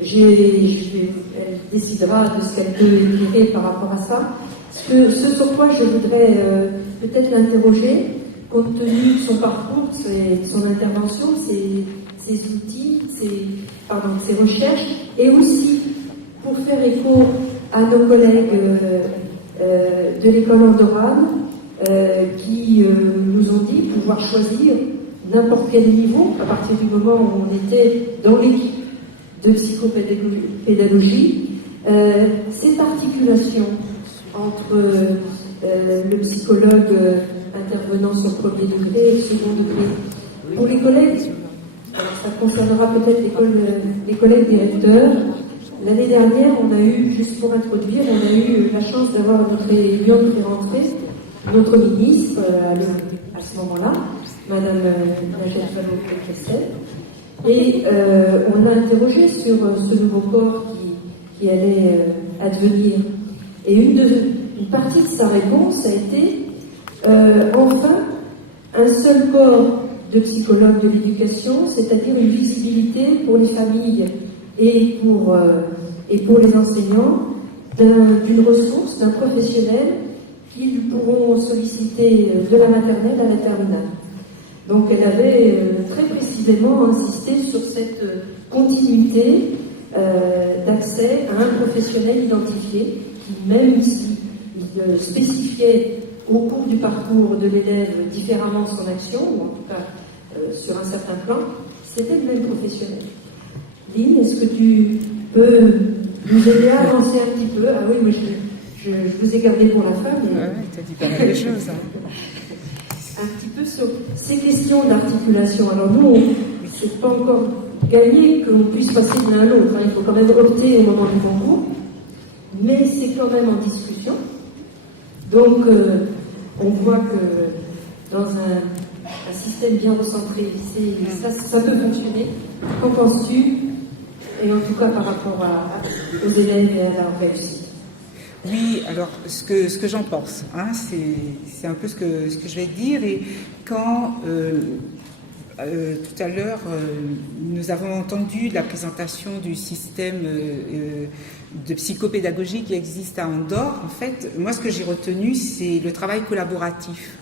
Elle décidera de ce qu'elle peut éclairer par rapport à ça. Ce sur quoi je voudrais peut-être l'interroger, compte tenu de son parcours, de son intervention, ses outils, ses recherches, et aussi pour faire écho à nos collègues de l'école andorrane qui nous ont dit pouvoir choisir n'importe quel niveau à partir du moment où on était dans l'équipe de psychopédagogie, cette articulation entre le psychologue intervenant sur le premier degré et le second degré. Pour les collègues, ça concernera peut-être les collègues directeurs. L'année dernière, on a eu, juste pour introduire, on a eu la chance d'avoir notre réunion de pré-rentrée, notre ministre, à ce moment-là, Madame Najat Vallaud-Belkacem, et on a interrogé sur ce nouveau corps qui allait advenir. Et une partie de sa réponse a été enfin un seul corps de psychologues de l'éducation, c'est-à-dire une visibilité pour les familles et pour les enseignants d'une ressource, d'un professionnel qu'ils pourront solliciter de la maternelle à la terminale. Donc elle avait très précisément insisté sur cette continuité d'accès à un professionnel identifié qui, même s'il spécifiait au cours du parcours de l'élève différemment son action, ou en tout cas sur un certain plan, c'était le même professionnel. Lynn, est-ce que tu peux nous aider à avancer un petit peu? Ah oui, mais je vous ai gardé pour la fin. Mais... Ouais, tu as dit pas mal de choses. Un petit peu sur ces questions d'articulation. Alors nous, c'est pas encore gagné qu'on puisse passer de l'un à l'autre. Il faut quand même opter au moment du concours, mais c'est quand même en discussion. Donc, on voit que dans un système bien recentré, ça peut fonctionner. Qu'en penses-tu? Et en tout cas par rapport aux élèves et à la réussite. Oui, alors ce que j'en pense, c'est un peu ce que je vais dire. Et quand tout à l'heure nous avons entendu la présentation du système de psychopédagogie qui existe à Andorre, en fait, moi ce que j'ai retenu, c'est le travail collaboratif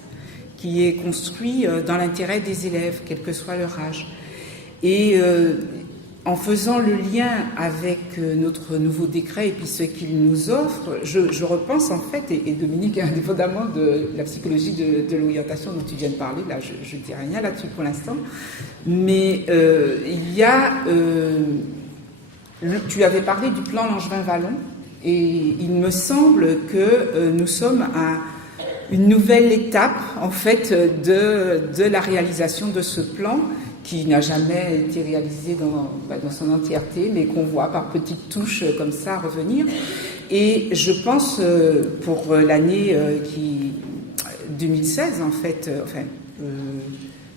qui est construit dans l'intérêt des élèves, quel que soit leur âge. Et en faisant le lien avec notre nouveau décret et puis ce qu'il nous offre, je repense en fait, et Dominique, indépendamment de la psychologie de l'orientation dont tu viens de parler, là je ne dis rien là-dessus pour l'instant, mais il y a... tu avais parlé du plan Langevin-Wallon, et il me semble que nous sommes à une nouvelle étape en fait de la réalisation de ce plan, qui n'a jamais été réalisé dans son entièreté, mais qu'on voit par petites touches comme ça revenir. Et je pense pour l'année 2016, en fait,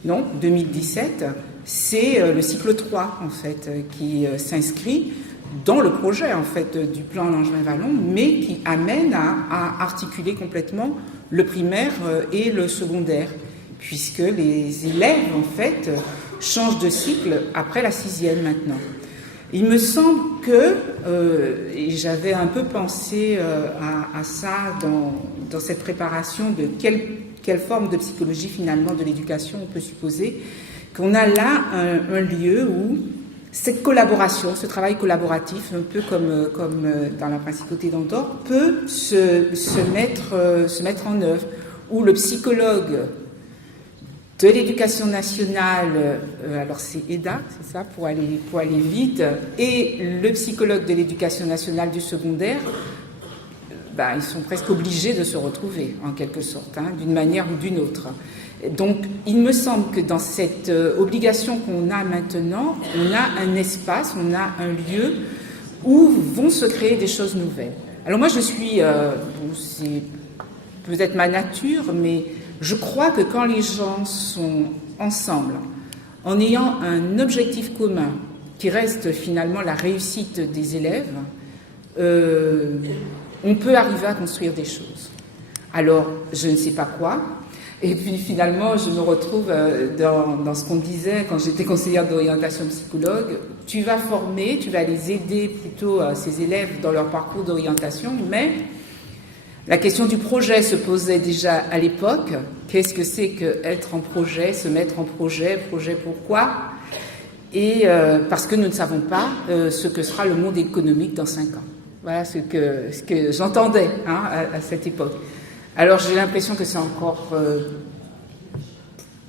2017, c'est le cycle 3, en fait, qui s'inscrit dans le projet, en fait, du plan Langevin-Wallon, mais qui amène à articuler complètement le primaire et le secondaire, puisque les élèves, en fait, changent de cycle après la 6e maintenant. Il me semble que, et j'avais un peu pensé à ça dans cette préparation de quelle forme de psychologie finalement de l'éducation on peut supposer, qu'on a là un lieu où cette collaboration, ce travail collaboratif, un peu comme dans la principauté d'Andorre, peut se mettre en œuvre, où le psychologue de l'éducation nationale, alors c'est EDA, c'est ça, pour aller vite, et le psychologue de l'éducation nationale du secondaire, ils sont presque obligés de se retrouver, en quelque sorte, d'une manière ou d'une autre. Donc, il me semble que dans cette obligation qu'on a maintenant, on a un espace, on a un lieu où vont se créer des choses nouvelles. Alors moi, je suis, c'est peut-être ma nature, mais je crois que quand les gens sont ensemble, en ayant un objectif commun, qui reste finalement la réussite des élèves, on peut arriver à construire des choses. Alors, je ne sais pas quoi, et puis finalement, je me retrouve dans ce qu'on disait quand j'étais conseillère d'orientation psychologue. Tu vas former, tu vas les aider plutôt, ces élèves, dans leur parcours d'orientation, mais la question du projet se posait déjà à l'époque. Qu'est-ce que c'est qu'être en projet, se mettre en projet pourquoi? Et parce que nous ne savons pas ce que sera le monde économique dans 5 ans. Voilà ce que j'entendais à cette époque. Alors j'ai l'impression que c'est encore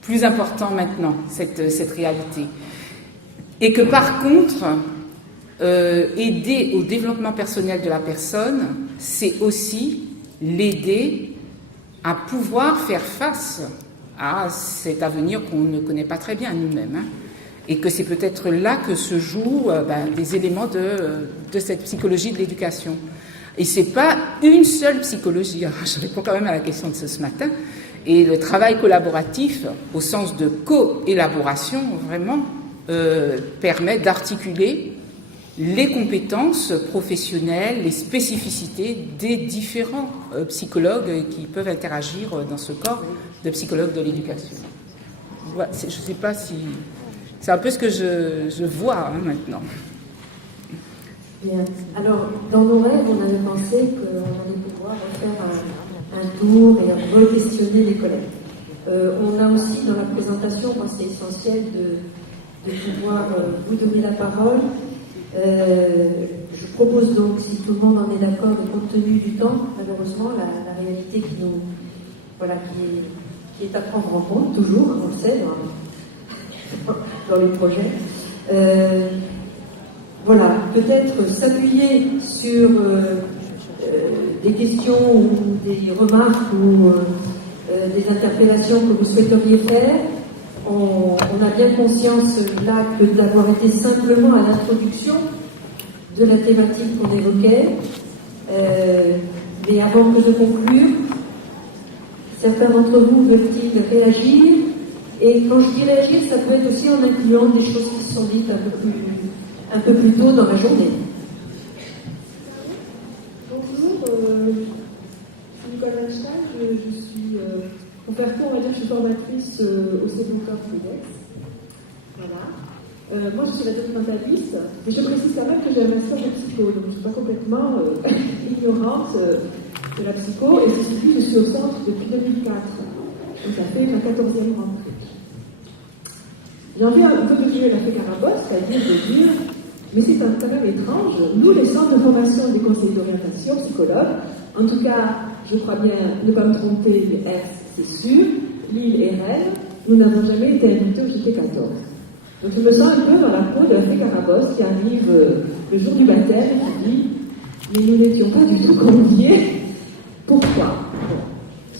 plus important maintenant, cette réalité. Et que par contre, aider au développement personnel de la personne, c'est aussi l'aider à pouvoir faire face à cet avenir qu'on ne connaît pas très bien nous-mêmes. Et que c'est peut-être là que se jouent des éléments de cette psychologie de l'éducation. Et c'est pas une seule psychologie. Je réponds quand même à la question de ce matin. Et le travail collaboratif, au sens de co-élaboration, vraiment, permet d'articuler les compétences professionnelles, les spécificités des différents psychologues qui peuvent interagir dans ce corps de psychologues de l'éducation. Voilà, je ne sais pas si... C'est un peu ce que je vois maintenant. Bien. Alors, dans nos rêves, on avait pensé qu'on allait pouvoir faire un tour et re-questionner les collègues. On a aussi, dans la présentation, c'est essentiel de pouvoir vous donner la parole. Je propose donc, si tout le monde en est d'accord, compte tenu du temps, malheureusement, la réalité qui est à prendre en compte, toujours, on le sait, dans les projets. Peut-être s'appuyer sur des questions ou des remarques ou des interpellations que vous souhaiteriez faire. On a bien conscience là que d'avoir été simplement à l'introduction de la thématique qu'on évoquait. Mais avant que de conclure, certains d'entre vous veulent-ils réagir? Et quand je dis réagir, ça peut être aussi en incluant des choses qui se sont dites un peu plus tôt dans la journée. Bonjour, je suis Nicole Weinstein, je suis, pour faire court, on va dire que je suis formatrice au Séducteur FedEx. Voilà. Moi, je suis la documentaliste, mais je précise quand même que j'ai un master de psycho, donc je ne suis pas complètement ignorante de la psycho, et c'est celui que je suis au centre depuis 2004. Donc ça fait ma 14e rentrée. J'ai envie un peu de jouer la fée Carabosse, c'est-à-dire de dire, mais c'est quand même étrange, nous les centres de formation des conseillers d'orientation, psychologues, en tout cas, je crois bien ne pas me tromper, mais F, c'est sûr, Lille et Rennes, nous n'avons jamais été invités au JT14. Donc je me sens un peu dans la peau de la fée Carabosse qui arrive le jour du baptême et qui dit, mais nous n'étions pas du tout conviés. Pourquoi?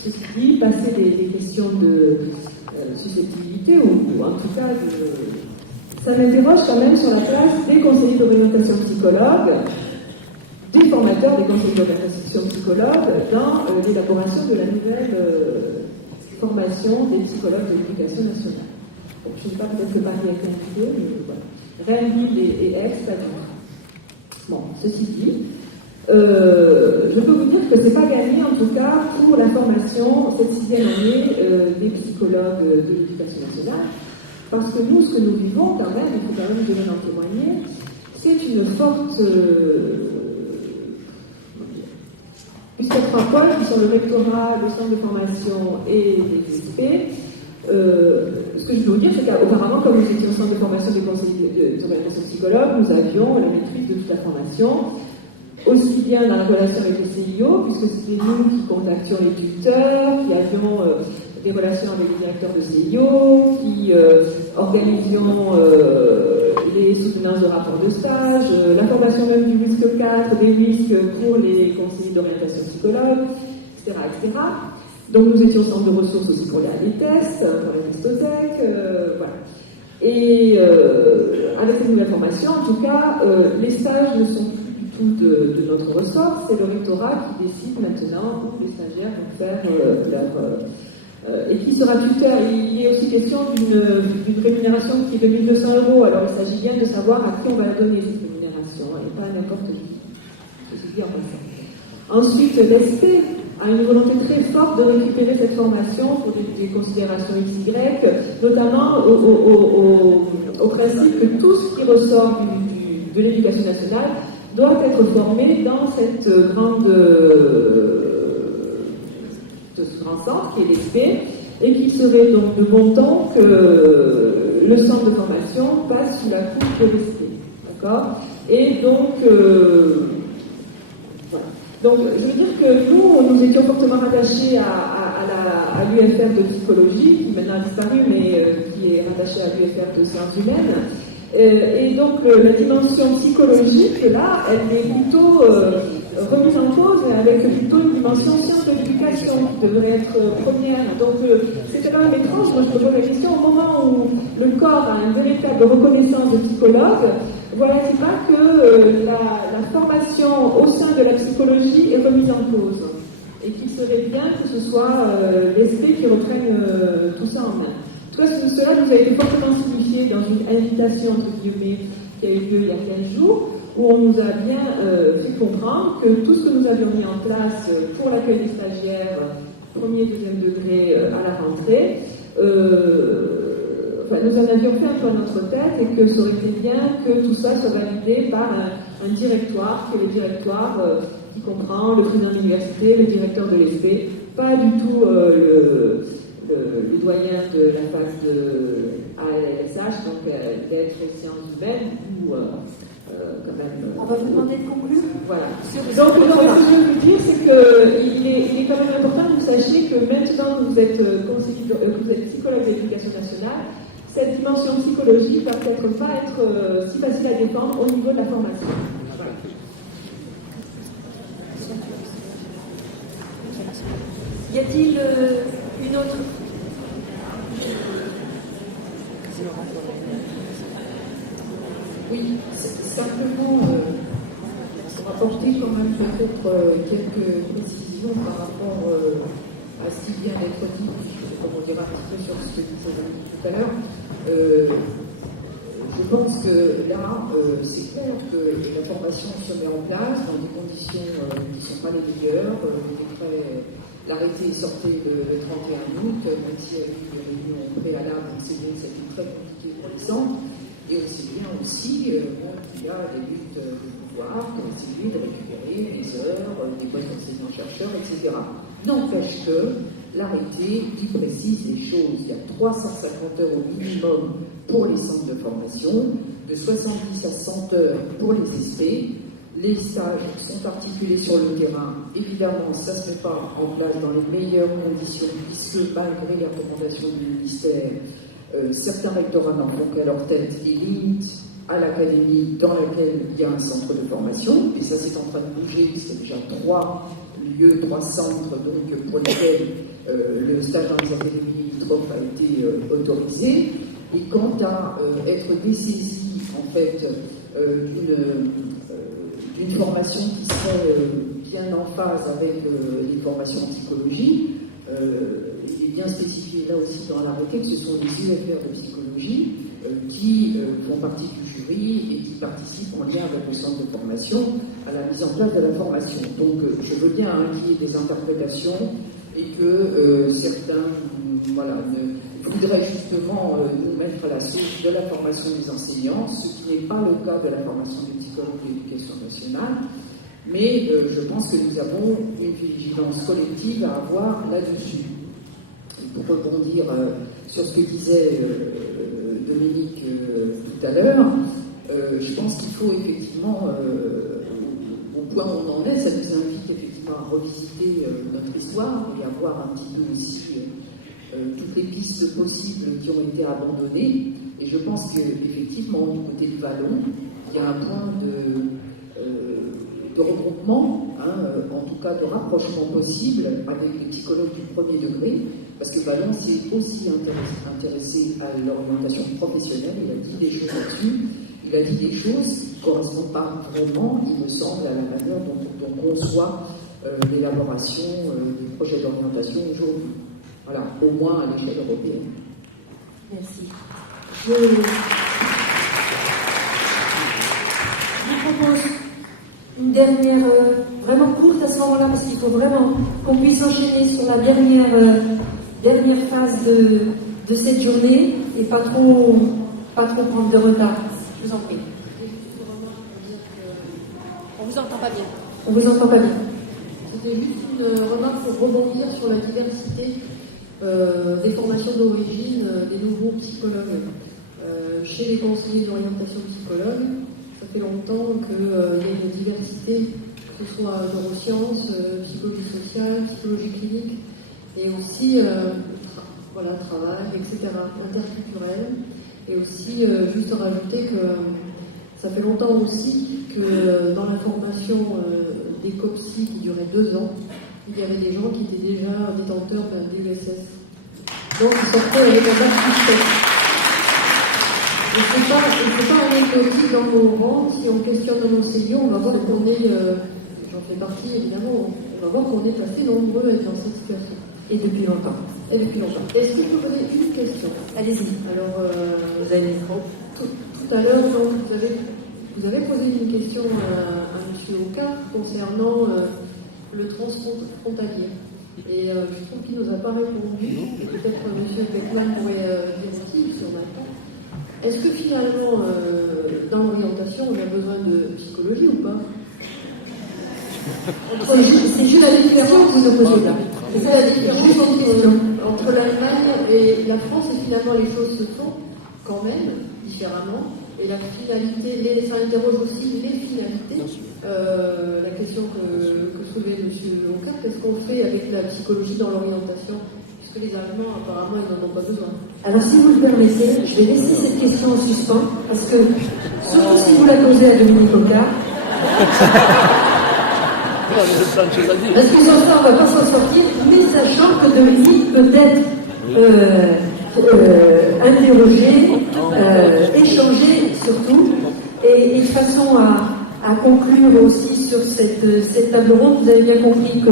Ceci dit, passer des questions de susceptibilité, ou en tout cas, ça m'interroge quand même sur la place des conseillers d'orientation psychologue, des formateurs des conseillers d'orientation psychologue dans l'élaboration de la nouvelle formation des psychologues de l'éducation nationale. Donc, je ne sais pas, peut-être que Paris est inclus, mais voilà. Rennes, Lille et Aix, pas du tout. Bon, ceci dit, je peux vous dire que ce n'est pas gagné, en tout cas, pour la formation, cette 6e année des psychologues de l'éducation nationale, parce que nous, ce que nous vivons quand même, il faut quand même en témoigner, c'est une forte... puisqu'il y a 3 points qui sont le rectorat, le centre de formation et les ESP, ce que je peux vous dire, c'est qu'auparavant, comme nous étions au centre de formation des conseillers d'orientation psychologue, nous avions la maîtrise de toute la formation, aussi bien dans la relation avec le CIO, puisque c'était nous qui contactions les tuteurs, qui avions des relations avec les directeurs de CIO, qui organisons les soutenances de rapports de stage, la formation même du risque 4, des risques pour les conseillers d'orientation psychologue, etc., etc. Donc nous étions au centre de ressources aussi pour les tests, pour la testothèque, voilà. Et avec cette nouvelle formation, en tout cas, les stages ne sont plus du tout de notre ressort, c'est le rectorat qui décide maintenant où les stagiaires vont faire leur... et qui sera tuteur. Il est aussi question d'une rémunération qui est de 1 200 €. Alors il s'agit bien de savoir à qui on va donner cette rémunération, et pas à n'importe qui. Ceci dit en passant. Ensuite, l'ESP a une volonté très forte de récupérer cette formation pour des considérations XY, notamment au principe que tout ce qui ressort de l'éducation nationale doit être formé dans cette ce grand centre qui est l'ESP, et qu'il serait donc de bon ton que le centre de formation passe sous la coupe de l'ESP. D'accord ? Et donc, voilà. Donc, je veux dire que nous étions fortement rattachés à l'UFR de psychologie, qui maintenant a disparu, mais qui est rattachée à l'UFR de sciences humaines. Et donc, la dimension psychologique, là, elle est plutôt remise en cause, avec plutôt une dimension science de l'éducation qui devrait être première. Donc, c'était quand même étrange. Moi, je me pose la question, au moment où le corps a une véritable reconnaissance de psychologue, voilà-t-il pas que la formation au sein de la psychologie est remise en cause, et qu'il serait bien que ce soit l'ESP qui reprenne tout ça en main. En tout cas, cela nous a été fortement signifié dans une invitation, entre guillemets, qui a eu lieu il y a 15 jours, où on nous a bien fait comprendre que tout ce que nous avions mis en place pour l'accueil des stagiaires, premier, deuxième degré à la rentrée, nous en avions fait un peu à notre tête, et que ça aurait été bien que tout ça soit validé par un directoire, qui est le directoire qui comprend le président de l'université, le directeur de l'ESP, pas du tout le doyen de la fac de ALSH, donc lettres et sciences humaines, ou quand même... On va vous demander de conclure. Voilà. Donc, ce que je veux vous dire, c'est qu'il est quand même important que vous sachiez que maintenant que vous êtes psychologue de l'éducation nationale, cette dimension psychologique va peut-être pas être si facile à défendre au niveau de la formation. Voilà. Y a-t-il une autre? Oui, simplement pour apporter quand même peut-être quelques précisions par rapport à ce qui vient d'être dit, comme on dira un petit peu sur ce que disait tout à l'heure. Je pense que là, c'est clair que la formation se met en place dans des conditions qui ne sont pas les meilleures. L'arrêté est sorti le 31 août, même s'il y a eu des réunions préalables, on sait bien que c'était très compliqué pour les centres. Et on sait bien aussi qu'il y a des luttes de pouvoir qui ont essayé de récupérer les heures, des postes d'enseignants-chercheurs, etc. N'empêche que l'arrêté qui précise les choses. Il y a 350 heures au minimum pour les centres de formation, de 70 à 100 heures pour les SP. Les stages sont articulés sur le terrain. Évidemment, ça ne se met pas en place dans les meilleures conditions, puisque malgré les recommandations du ministère, certains rectorats n'en font qu'à leur tête et limitent à l'académie dans laquelle il y a un centre de formation. Et ça, c'est en train de bouger. C'est déjà 3 lieux, 3 centres donc, pour lesquels le stage dans les académies limitrophes a été autorisé. Et quant à être dessaisi, en fait, d'une formation qui serait bien en phase avec les formations en psychologie, il est bien spécifié là aussi dans l'arrêté que ce sont les UFR de psychologie qui font partie du jury et qui participent en lien avec le centre de formation à la mise en place de la formation. Donc je veux bien qu'il y ait des interprétations et que certains voudraient justement nous mettre à la source de la formation des enseignants, ce qui n'est pas le cas de la formation des psychologues de l'éducation nationale. Mais je pense que nous avons une vigilance collective à avoir là-dessus. Pour rebondir sur ce que disait Dominique tout à l'heure, je pense qu'il faut effectivement, au point où on en est, ça nous invite effectivement à revisiter notre histoire et à voir un petit peu aussi toutes les pistes possibles qui ont été abandonnées. Et je pense qu'effectivement, du côté du Vallon, il y a un point de regroupement, en tout cas de rapprochement possible avec les psychologues du premier degré, parce que Vallon s'est aussi intéressé à l'orientation professionnelle. Il a dit des choses là-dessus. Il a dit des choses qui ne correspondent pas vraiment, il me semble, à la manière dont on conçoit l'élaboration du projet d'orientation aujourd'hui. Voilà, au moins à l'échelle européenne. Merci. Je vous propose une dernière, vraiment courte à ce moment-là, parce qu'il faut vraiment qu'on puisse enchaîner sur la dernière phase de cette journée et pas trop prendre de retard. Je vous en prie. On vous entend pas bien. On vous entend pas bien. C'était juste une remarque pour rebondir sur la diversité des formations d'origine des nouveaux psychologues. Chez les conseillers d'orientation psychologue, ça fait longtemps qu'il y a une diversité, que ce soit neurosciences, psychologie sociale, psychologie clinique, et aussi travail, etc., interculturel. Et aussi, juste rajouter que ça fait longtemps aussi que dans la formation des COPSI qui durait 2 ans, il y avait des gens qui étaient déjà détenteurs d'un DESS. Donc ils sortaient avec un bac plus 7. Et c'est pas anecdotique dans nos rangs. Si on questionne un enseignant, on va voir qu'on est, j'en fais partie évidemment, on va voir qu'on est assez nombreux à être dans cette situation. Et depuis longtemps. Est-ce que je peux poser une question? Allez-y. Alors, vous avez tout à l'heure, vous avez posé une question à M. Oka concernant le transfrontalier. Et je trouve qu'il ne nous a pas répondu. Et peut-être M. Beckman pourrait dire aussi, si on a le temps. Est-ce que finalement, dans l'orientation, on a besoin de psychologie ou pas? C'est juste la différence que vous opposez là. C'est la différence entre l'Allemagne et la France, et finalement les choses se font quand même différemment. Et la finalité, ça interroge aussi les finalités. La question que soulevait M. Oka, qu'est-ce qu'on fait avec la psychologie dans l'orientation? Puisque les Allemands, apparemment, ils n'en ont pas besoin. Alors, si vous le permettez, je vais laisser cette question en suspens, parce que, surtout si vous la posez à Dominique Oka, parce que sans ça, on ne va pas s'en sortir, mais sachant que Dominique peut être interrogé, échangé surtout, et de façon à conclure aussi sur cette table ronde. Vous avez bien compris que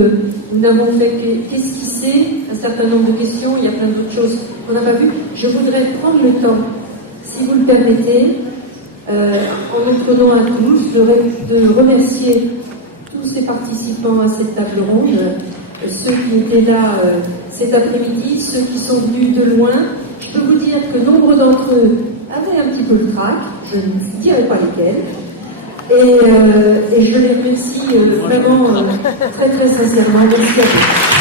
nous n'avons fait qu'esquisser un certain nombre de questions, il y a plein d'autres choses qu'on n'a pas vues. Je voudrais prendre le temps, si vous le permettez, en notre nom à tous, de remercier tous ces participants à cette table ronde, ceux qui étaient là cet après-midi, ceux qui sont venus de loin. Je peux vous dire que nombre d'entre eux avaient un petit peu le trac, je ne dirai pas lesquels, et je les remercie vraiment très très sincèrement. Merci à vous.